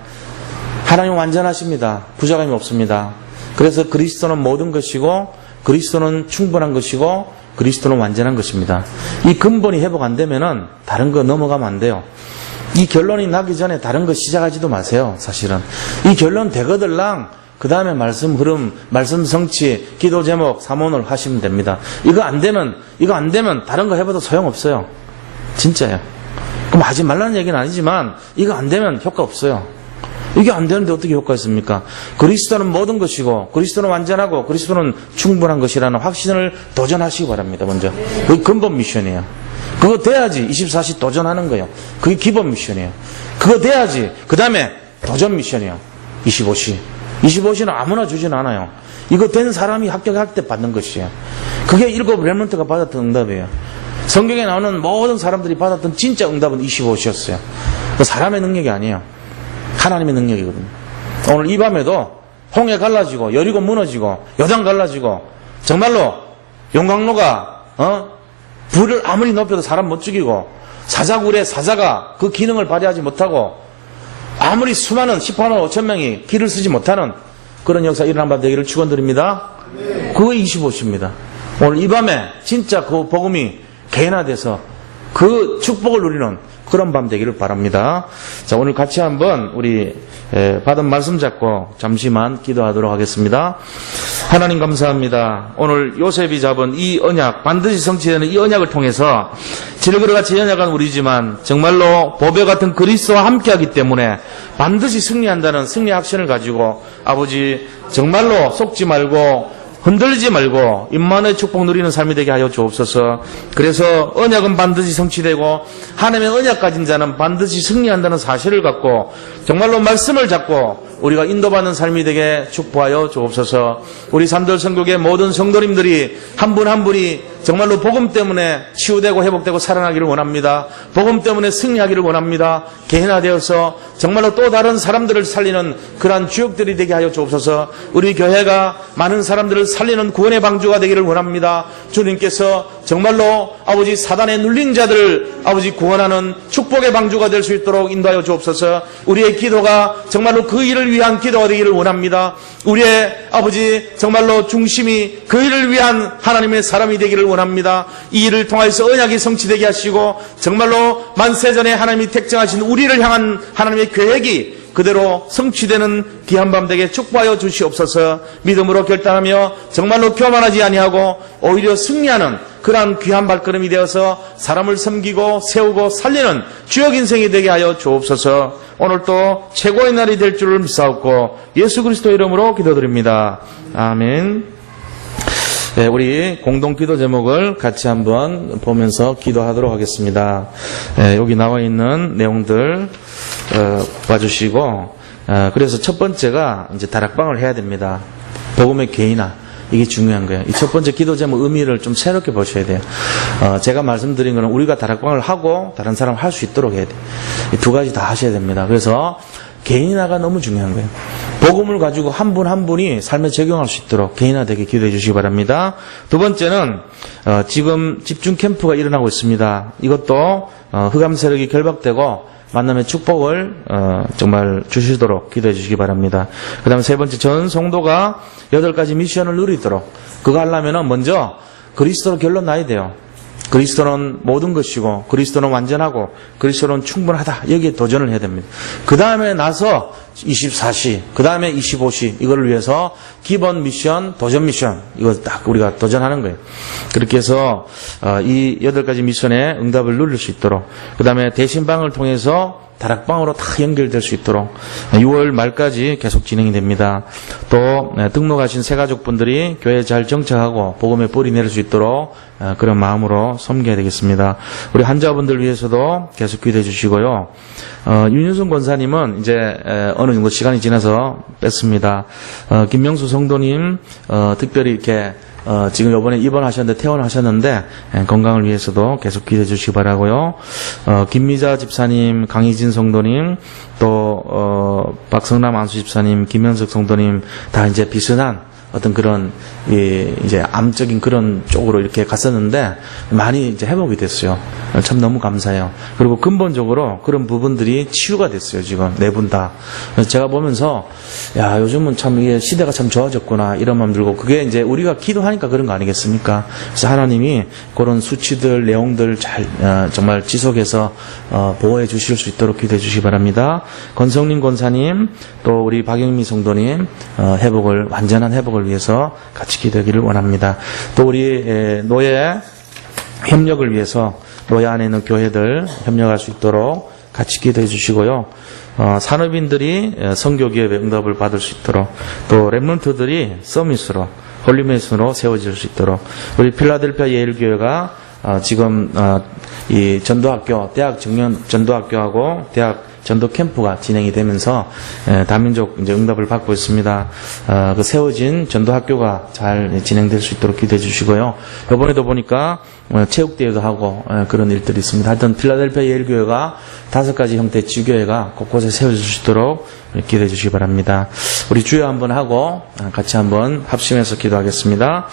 하나님 완전하십니다. 부족함이 없습니다. 그래서 그리스도는 모든 것이고 그리스도는 충분한 것이고 그리스도는 완전한 것입니다. 이 근본이 회복 안 되면은 다른 거 넘어가면 안 돼요. 이 결론이 나기 전에 다른 거 시작하지도 마세요. 사실은 이 결론 되거들랑 그 다음에 말씀 흐름, 말씀 성취, 기도 제목, 사모를 하시면 됩니다. 이거 안 되면 다른 거 해봐도 소용없어요. 진짜요. 그럼 하지 말라는 얘기는 아니지만 이거 안 되면 효과 없어요. 이게 안 되는데 어떻게 효과 있습니까? 그리스도는 모든 것이고 그리스도는 완전하고 그리스도는 충분한 것이라는 확신을 도전하시기 바랍니다. 먼저 그게 근본 미션이에요. 그거 돼야지 24시 도전하는 거예요. 그게 기본 미션이에요. 그거 돼야지 그 다음에 도전 미션이에요. 25시는 아무나 주진 않아요. 이거 된 사람이 합격할 때 받는 것이에요. 그게 7 렘넌트가 받았던 응답이에요. 성경에 나오는 모든 사람들이 받았던 진짜 응답은 25시였어요. 사람의 능력이 아니에요. 하나님의 능력이거든요. 오늘 이 밤에도 홍해 갈라지고 여리고 무너지고 요단 갈라지고 정말로 용광로가 불을 아무리 높여도 사람 못 죽이고 사자굴의 사자가 그 기능을 발휘하지 못하고 아무리 수많은 18만 5천 명이 길을 쓰지 못하는 그런 역사 일어난 밤 되기를 축원드립니다. 그거 25시입니다. 오늘 이 밤에 진짜 그 복음이 개인화돼서 그 축복을 누리는 그런 밤 되기를 바랍니다. 자, 오늘 같이 한번 우리 받은 말씀 잡고 잠시만 기도하도록 하겠습니다. 하나님 감사합니다. 오늘 요셉이 잡은 이 언약, 반드시 성취되는 이 언약을 통해서 질그릇같이 연약한 우리지만 정말로 보배 같은 그리스도와 함께하기 때문에 반드시 승리한다는 승리 확신을 가지고 아버지 정말로 속지 말고 흔들리지 말고 임마누엘 축복 누리는 삶이 되게 하여 주옵소서. 그래서 언약은 반드시 성취되고 하나님의 언약 가진 자는 반드시 승리한다는 사실을 갖고 정말로 말씀을 잡고 우리가 인도받는 삶이 되게 축복하여 주옵소서. 우리 삼돌 선교회 모든 성도님들이 한 분 한 분이 정말로 복음 때문에 치유되고 회복되고 살아나기를 원합니다. 복음 때문에 승리하기를 원합니다. 개인화되어서 정말로 또 다른 사람들을 살리는 그러한 주역들이 되게 하여 주옵소서. 우리 교회가 많은 사람들을 살리는 구원의 방주가 되기를 원합니다. 주님께서 정말로 아버지 사단의 눌린 자들을 아버지 구원하는 축복의 방주가 될 수 있도록 인도하여 주옵소서. 우리의 기도가 정말로 그 일을 위한 기도가 되기를 원합니다. 우리의 아버지 정말로 중심이 그 일을 위한 하나님의 사람이 되기를 원합니다. 이 일을 통해서 언약이 성취되게 하시고 정말로 만세전에 하나님이 택정하신 우리를 향한 하나님의 계획이 그대로 성취되는 귀한 밤 되게 축복하여 주시옵소서. 믿음으로 결단하며 정말로 교만하지 아니하고 오히려 승리하는 그러한 귀한 발걸음이 되어서 사람을 섬기고 세우고 살리는 주역 인생이 되게 하여 주옵소서. 오늘도 최고의 날이 될 줄을 믿사옵고 예수 그리스도 이름으로 기도드립니다. 아멘. 네, 우리 공동기도 제목을 같이 한번 보면서 기도하도록 하겠습니다. 네, 여기 나와 있는 내용들 봐주시고, 그래서 첫 번째가 이제 다락방을 해야 됩니다. 복음의 개인화. 이게 중요한 거예요. 이 첫 번째 기도 제목 의미를 좀 새롭게 보셔야 돼요. 제가 말씀드린 거는 우리가 다락방을 하고 다른 사람 할 수 있도록 해야 돼요. 이 두 가지 다 하셔야 됩니다. 그래서 개인화가 너무 중요한 거예요. 복음을 가지고 한 분 한 분이 삶에 적용할 수 있도록 개인화되게 기도해 주시기 바랍니다. 두 번째는 지금 집중 캠프가 일어나고 있습니다. 이것도 흑암 세력이 결박되고 만남의 축복을 정말 주시도록 기도해 주시기 바랍니다. 그 다음에 세 번째, 전 성도가 8가지 미션을 누리도록, 그거 하려면 먼저 그리스도로 결론 나야 돼요. 그리스도는 모든 것이고 그리스도는 완전하고 그리스도는 충분하다. 여기에 도전을 해야 됩니다. 그 다음에 나서 24시, 그 다음에 25시 이거를 위해서 기본 미션, 도전 미션 이거 딱 우리가 도전하는 거예요. 그렇게 해서 이 8가지 미션에 응답을 누릴 수 있도록, 그 다음에 대신방을 통해서 다락방으로 다 연결될 수 있도록 6월 말까지 계속 진행이 됩니다. 또 등록하신 새가족분들이 교회에 잘 정착하고 복음의 뿌리 내릴 수 있도록 그런 마음으로 섬겨야 되겠습니다. 우리 환자분들 위해서도 계속 기도해 주시고요. 윤유승 권사님은 이제 어느 정도 시간이 지나서 뺐습니다. 김명수 성도님 특별히 이렇게 지금 이번에 입원하셨는데 퇴원하셨는데 건강을 위해서도 계속 기도해 주시기 바라고요. 김미자 집사님, 강희진 성도님, 또 박성남 안수 집사님, 김현석 성도님 다 이제 비슷한 어떤 그런 이제 암적인 그런 쪽으로 이렇게 갔었는데 많이 이제 회복이 됐어요. 참 너무 감사해요. 그리고 근본적으로 그런 부분들이 치유가 됐어요. 지금 네 분 다. 그래서 제가 보면서 야, 요즘은 참 이게 시대가 참 좋아졌구나 이런 마음 들고, 그게 이제 우리가 기도하니까 그런 거 아니겠습니까? 그래서 하나님이 그런 수치들, 내용들 잘 정말 지속해서 보호해 주실 수 있도록 기도해 주시기 바랍니다. 권성림 권사님, 또 우리 박영미 성도님 회복을, 완전한 회복을 위해서 같이 기도하기를 원합니다. 또 우리 노예 협력을 위해서 노예 안에 있는 교회들 협력할 수 있도록 같이 기도해 주시고요. 산업인들이 선교기업의 응답을 받을 수 있도록, 또 렘넌트들이 서밋으로, 홀리메이슨으로 세워질 수 있도록, 우리 필라델피아 예일교회가 지금 이 전도학교, 대학 정년 전도학교하고 대학 전도 캠프가 진행이 되면서 다민족 이제 응답을 받고 있습니다. 그 세워진 전도 학교가 잘 진행될 수 있도록 기도해 주시고요. 이번에도 보니까 체육대회도 하고 그런 일들이 있습니다. 하여튼 필라델피아 예일교회가 5가지 형태의 지교회가 곳곳에 세워질 수 있도록 기도해 주시기 바랍니다. 우리 주여 한번 하고 같이 한번 합심해서 기도하겠습니다.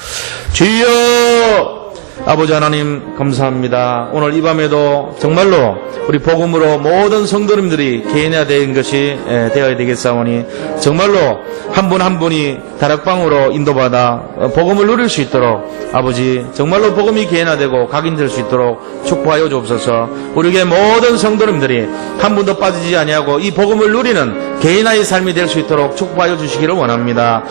주여! 아버지 하나님 감사합니다. 오늘 이 밤에도 정말로 우리 복음으로 모든 성도님들이 개인화된 것이 되어야 되겠사오니 정말로 한 분 한 분이 다락방으로 인도받아 복음을 누릴 수 있도록 아버지 정말로 복음이 개인화되고 각인될 수 있도록 축복하여 주옵소서. 우리에게 모든 성도님들이 한 분도 빠지지 아니하고 이 복음을 누리는 개인화의 삶이 될 수 있도록 축복하여 주시기를 원합니다.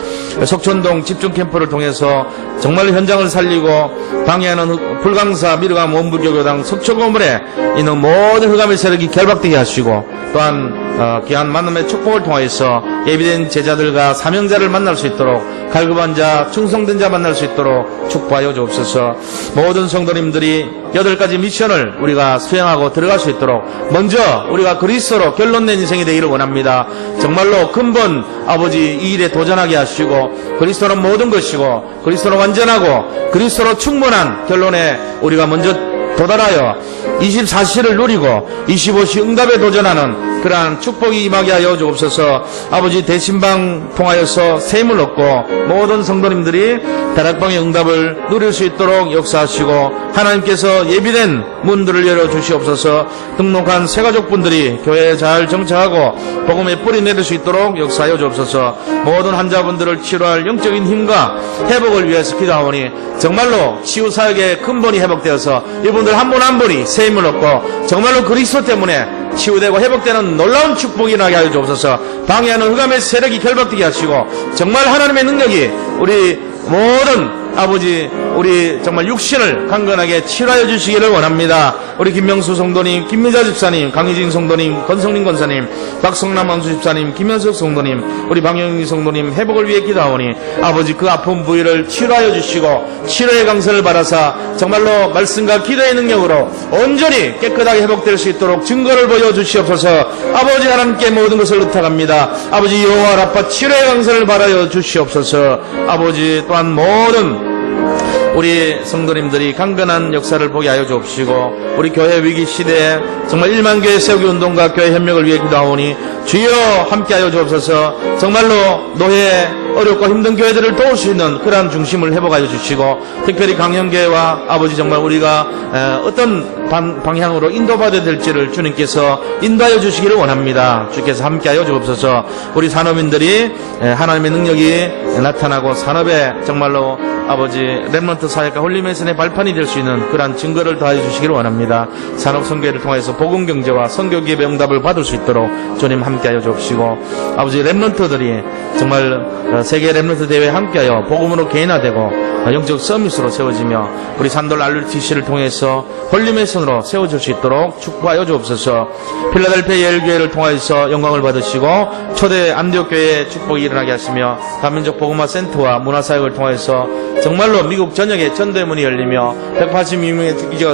석촌동 집중캠프를 통해서 정말 현장을 살리고 방해하는 불강사 미르감 원불교교당 석촌 건물에 있는 모든 흑암의 세력이 결박되게 하시고, 또한 귀한 만남의 축복을 통하여서 예비된 제자들과 사명자를 만날 수 있도록, 갈급한 자, 충성된 자 만날 수 있도록 축복하여 주옵소서. 모든 성도님들이 8가지 미션을 우리가 수행하고 들어갈 수 있도록 먼저 우리가 그리스도로 결론낸 인생이 되기를 원합니다. 정말로 근본 아버지 이 일에 도전하게 하시고, 그리스도는 모든 것이고 그리스도는 완전하고 그리스도로 충분한 결론에 우리가 먼저 도달하여 24시를 누리고 25시 응답에 도전하는 그러한 축복이 임하게 하여 주옵소서. 아버지 대신방 통하여서 셈을 얻고 모든 성도님들이 다락방의 응답을 누릴 수 있도록 역사하시고, 하나님께서 예비된 문들을 열어주시옵소서. 등록한 새가족분들이 교회에 잘 정착하고 복음의 뿌리 내릴 수 있도록 역사하여 주옵소서. 모든 환자분들을 치료할 영적인 힘과 회복을 위해서 기도하오니 정말로 치유사역의 근본이 회복되어서 이분들 한 분 한 분이 세임을 얻고 정말로 그리스도 때문에 치유되고 회복되는 놀라운 축복이 나게 하여 주옵소서. 방해하는 흑암의 세력이 결박되게 하시고 정말 하나님의 능력이 우리 모든 아버지 우리 정말 육신을 강건하게 치료하여 주시기를 원합니다. 우리 김명수 성도님, 김미자 집사님, 강희진 성도님, 건성림 권사님, 박성남 왕수 집사님, 김현석 성도님, 우리 방영희 성도님 회복을 위해 기도하오니 아버지 그 아픈 부위를 치료하여 주시고 치료의 강선을 받아서 정말로 말씀과 기도의 능력으로 온전히 깨끗하게 회복될 수 있도록 증거를 보여주시옵소서. 아버지 하나님께 모든 것을 의탁합니다. 아버지 여호와 라파 치료의 강선을 받아 주시옵소서. 아버지 또한 모든 우리 성도님들이 강건한 역사를 보게 하여 주옵시고, 우리 교회 위기 시대에 정말 1만 교회 세우기 운동과 교회 협력을 위해 기도하오니 주여 함께 하여 주옵소서. 정말로 노예 어렵고 힘든 교회들을 도울 수 있는 그러한 중심을 회복하여 주시고, 특별히 강형교회와 아버지 정말 우리가 어떤 방향으로 인도받아야 될지를 주님께서 인도하여 주시기를 원합니다. 주께서 함께 하여 주옵소서. 우리 산업인들이 하나님의 능력이 나타나고 산업에 정말로 아버지 렘넌트 사역과 홀리메슨의 발판이 될 수 있는 그러한 증거를 더하여 주시기를 원합니다. 산업선교회를 통해서 복음경제와 선교기업의 응답을 받을 수 있도록 주님 함께하여 주옵시고, 아버지 렘넌트들이 정말 세계 렘넌트 대회에 함께하여 복음으로 개인화되고 영적 서밋으로 세워지며 우리 산돌 RUTC를 통해서 홀리메슨으로 세워질 수 있도록 축복하여 주옵소서. 필라델피아 예일교회를 통해서 영광을 받으시고 초대 안디옥교회의 축복이 일어나게 하시며 다민족 복음화 센터와 문화사역을 통해서 정말로 미국 전역에 전도의 문이 열리며 182명의 특기지가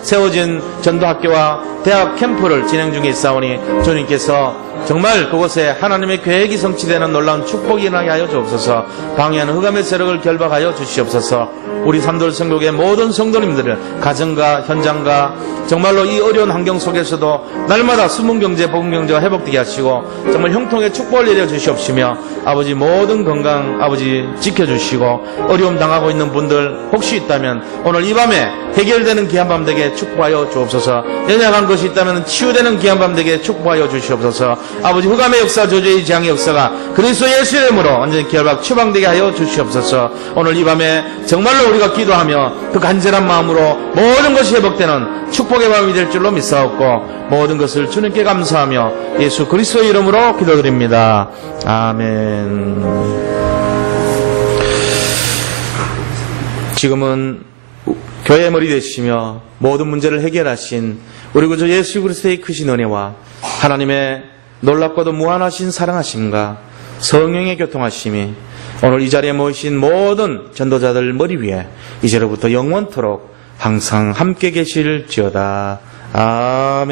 세워진 전도학교와 대학 캠프를 진행 중에 있사오니 주님께서 정말 그곳에 하나님의 계획이 성취되는 놀라운 축복이 일어나게 하여 주옵소서. 방해하는 흑암의 세력을 결박하여 주시옵소서. 우리 삼돌 성교의 모든 성도님들을 가정과 현장과 정말로 이 어려운 환경 속에서도 날마다 수문경제, 복음경제가 회복되게 하시고 정말 형통의 축복을 내려 주시옵시며 아버지 모든 건강 아버지 지켜주시고 어려움 당하고 있는 분들 혹시 있다면 오늘 이 밤에 해결되는 귀한 밤 되게 축복하여 주옵소서. 연약한 것이 있다면 치유되는 귀한 밤 되게 축복하여 주시옵소서. 아버지 흑암의 역사, 저주의 재앙의 역사가 그리스도 예수의 이름으로 완전히 결박 추방되게 하여 주시옵소서. 오늘 이 밤에 정말로 우리가 기도하며 그 간절한 마음으로 모든 것이 회복되는 축복의 밤이 될 줄로 믿사옵고 모든 것을 주님께 감사하며 예수 그리스도의 이름으로 기도드립니다. 아멘. 지금은 교회의 머리 되시며 모든 문제를 해결하신 우리 구주 예수 그리스도의 크신 은혜와 하나님의 놀랍고도 무한하신 사랑하심과 성령의 교통하심이 오늘 이 자리에 모이신 모든 전도자들 머리 위에 이제로부터 영원토록 항상 함께 계실지어다. 아멘.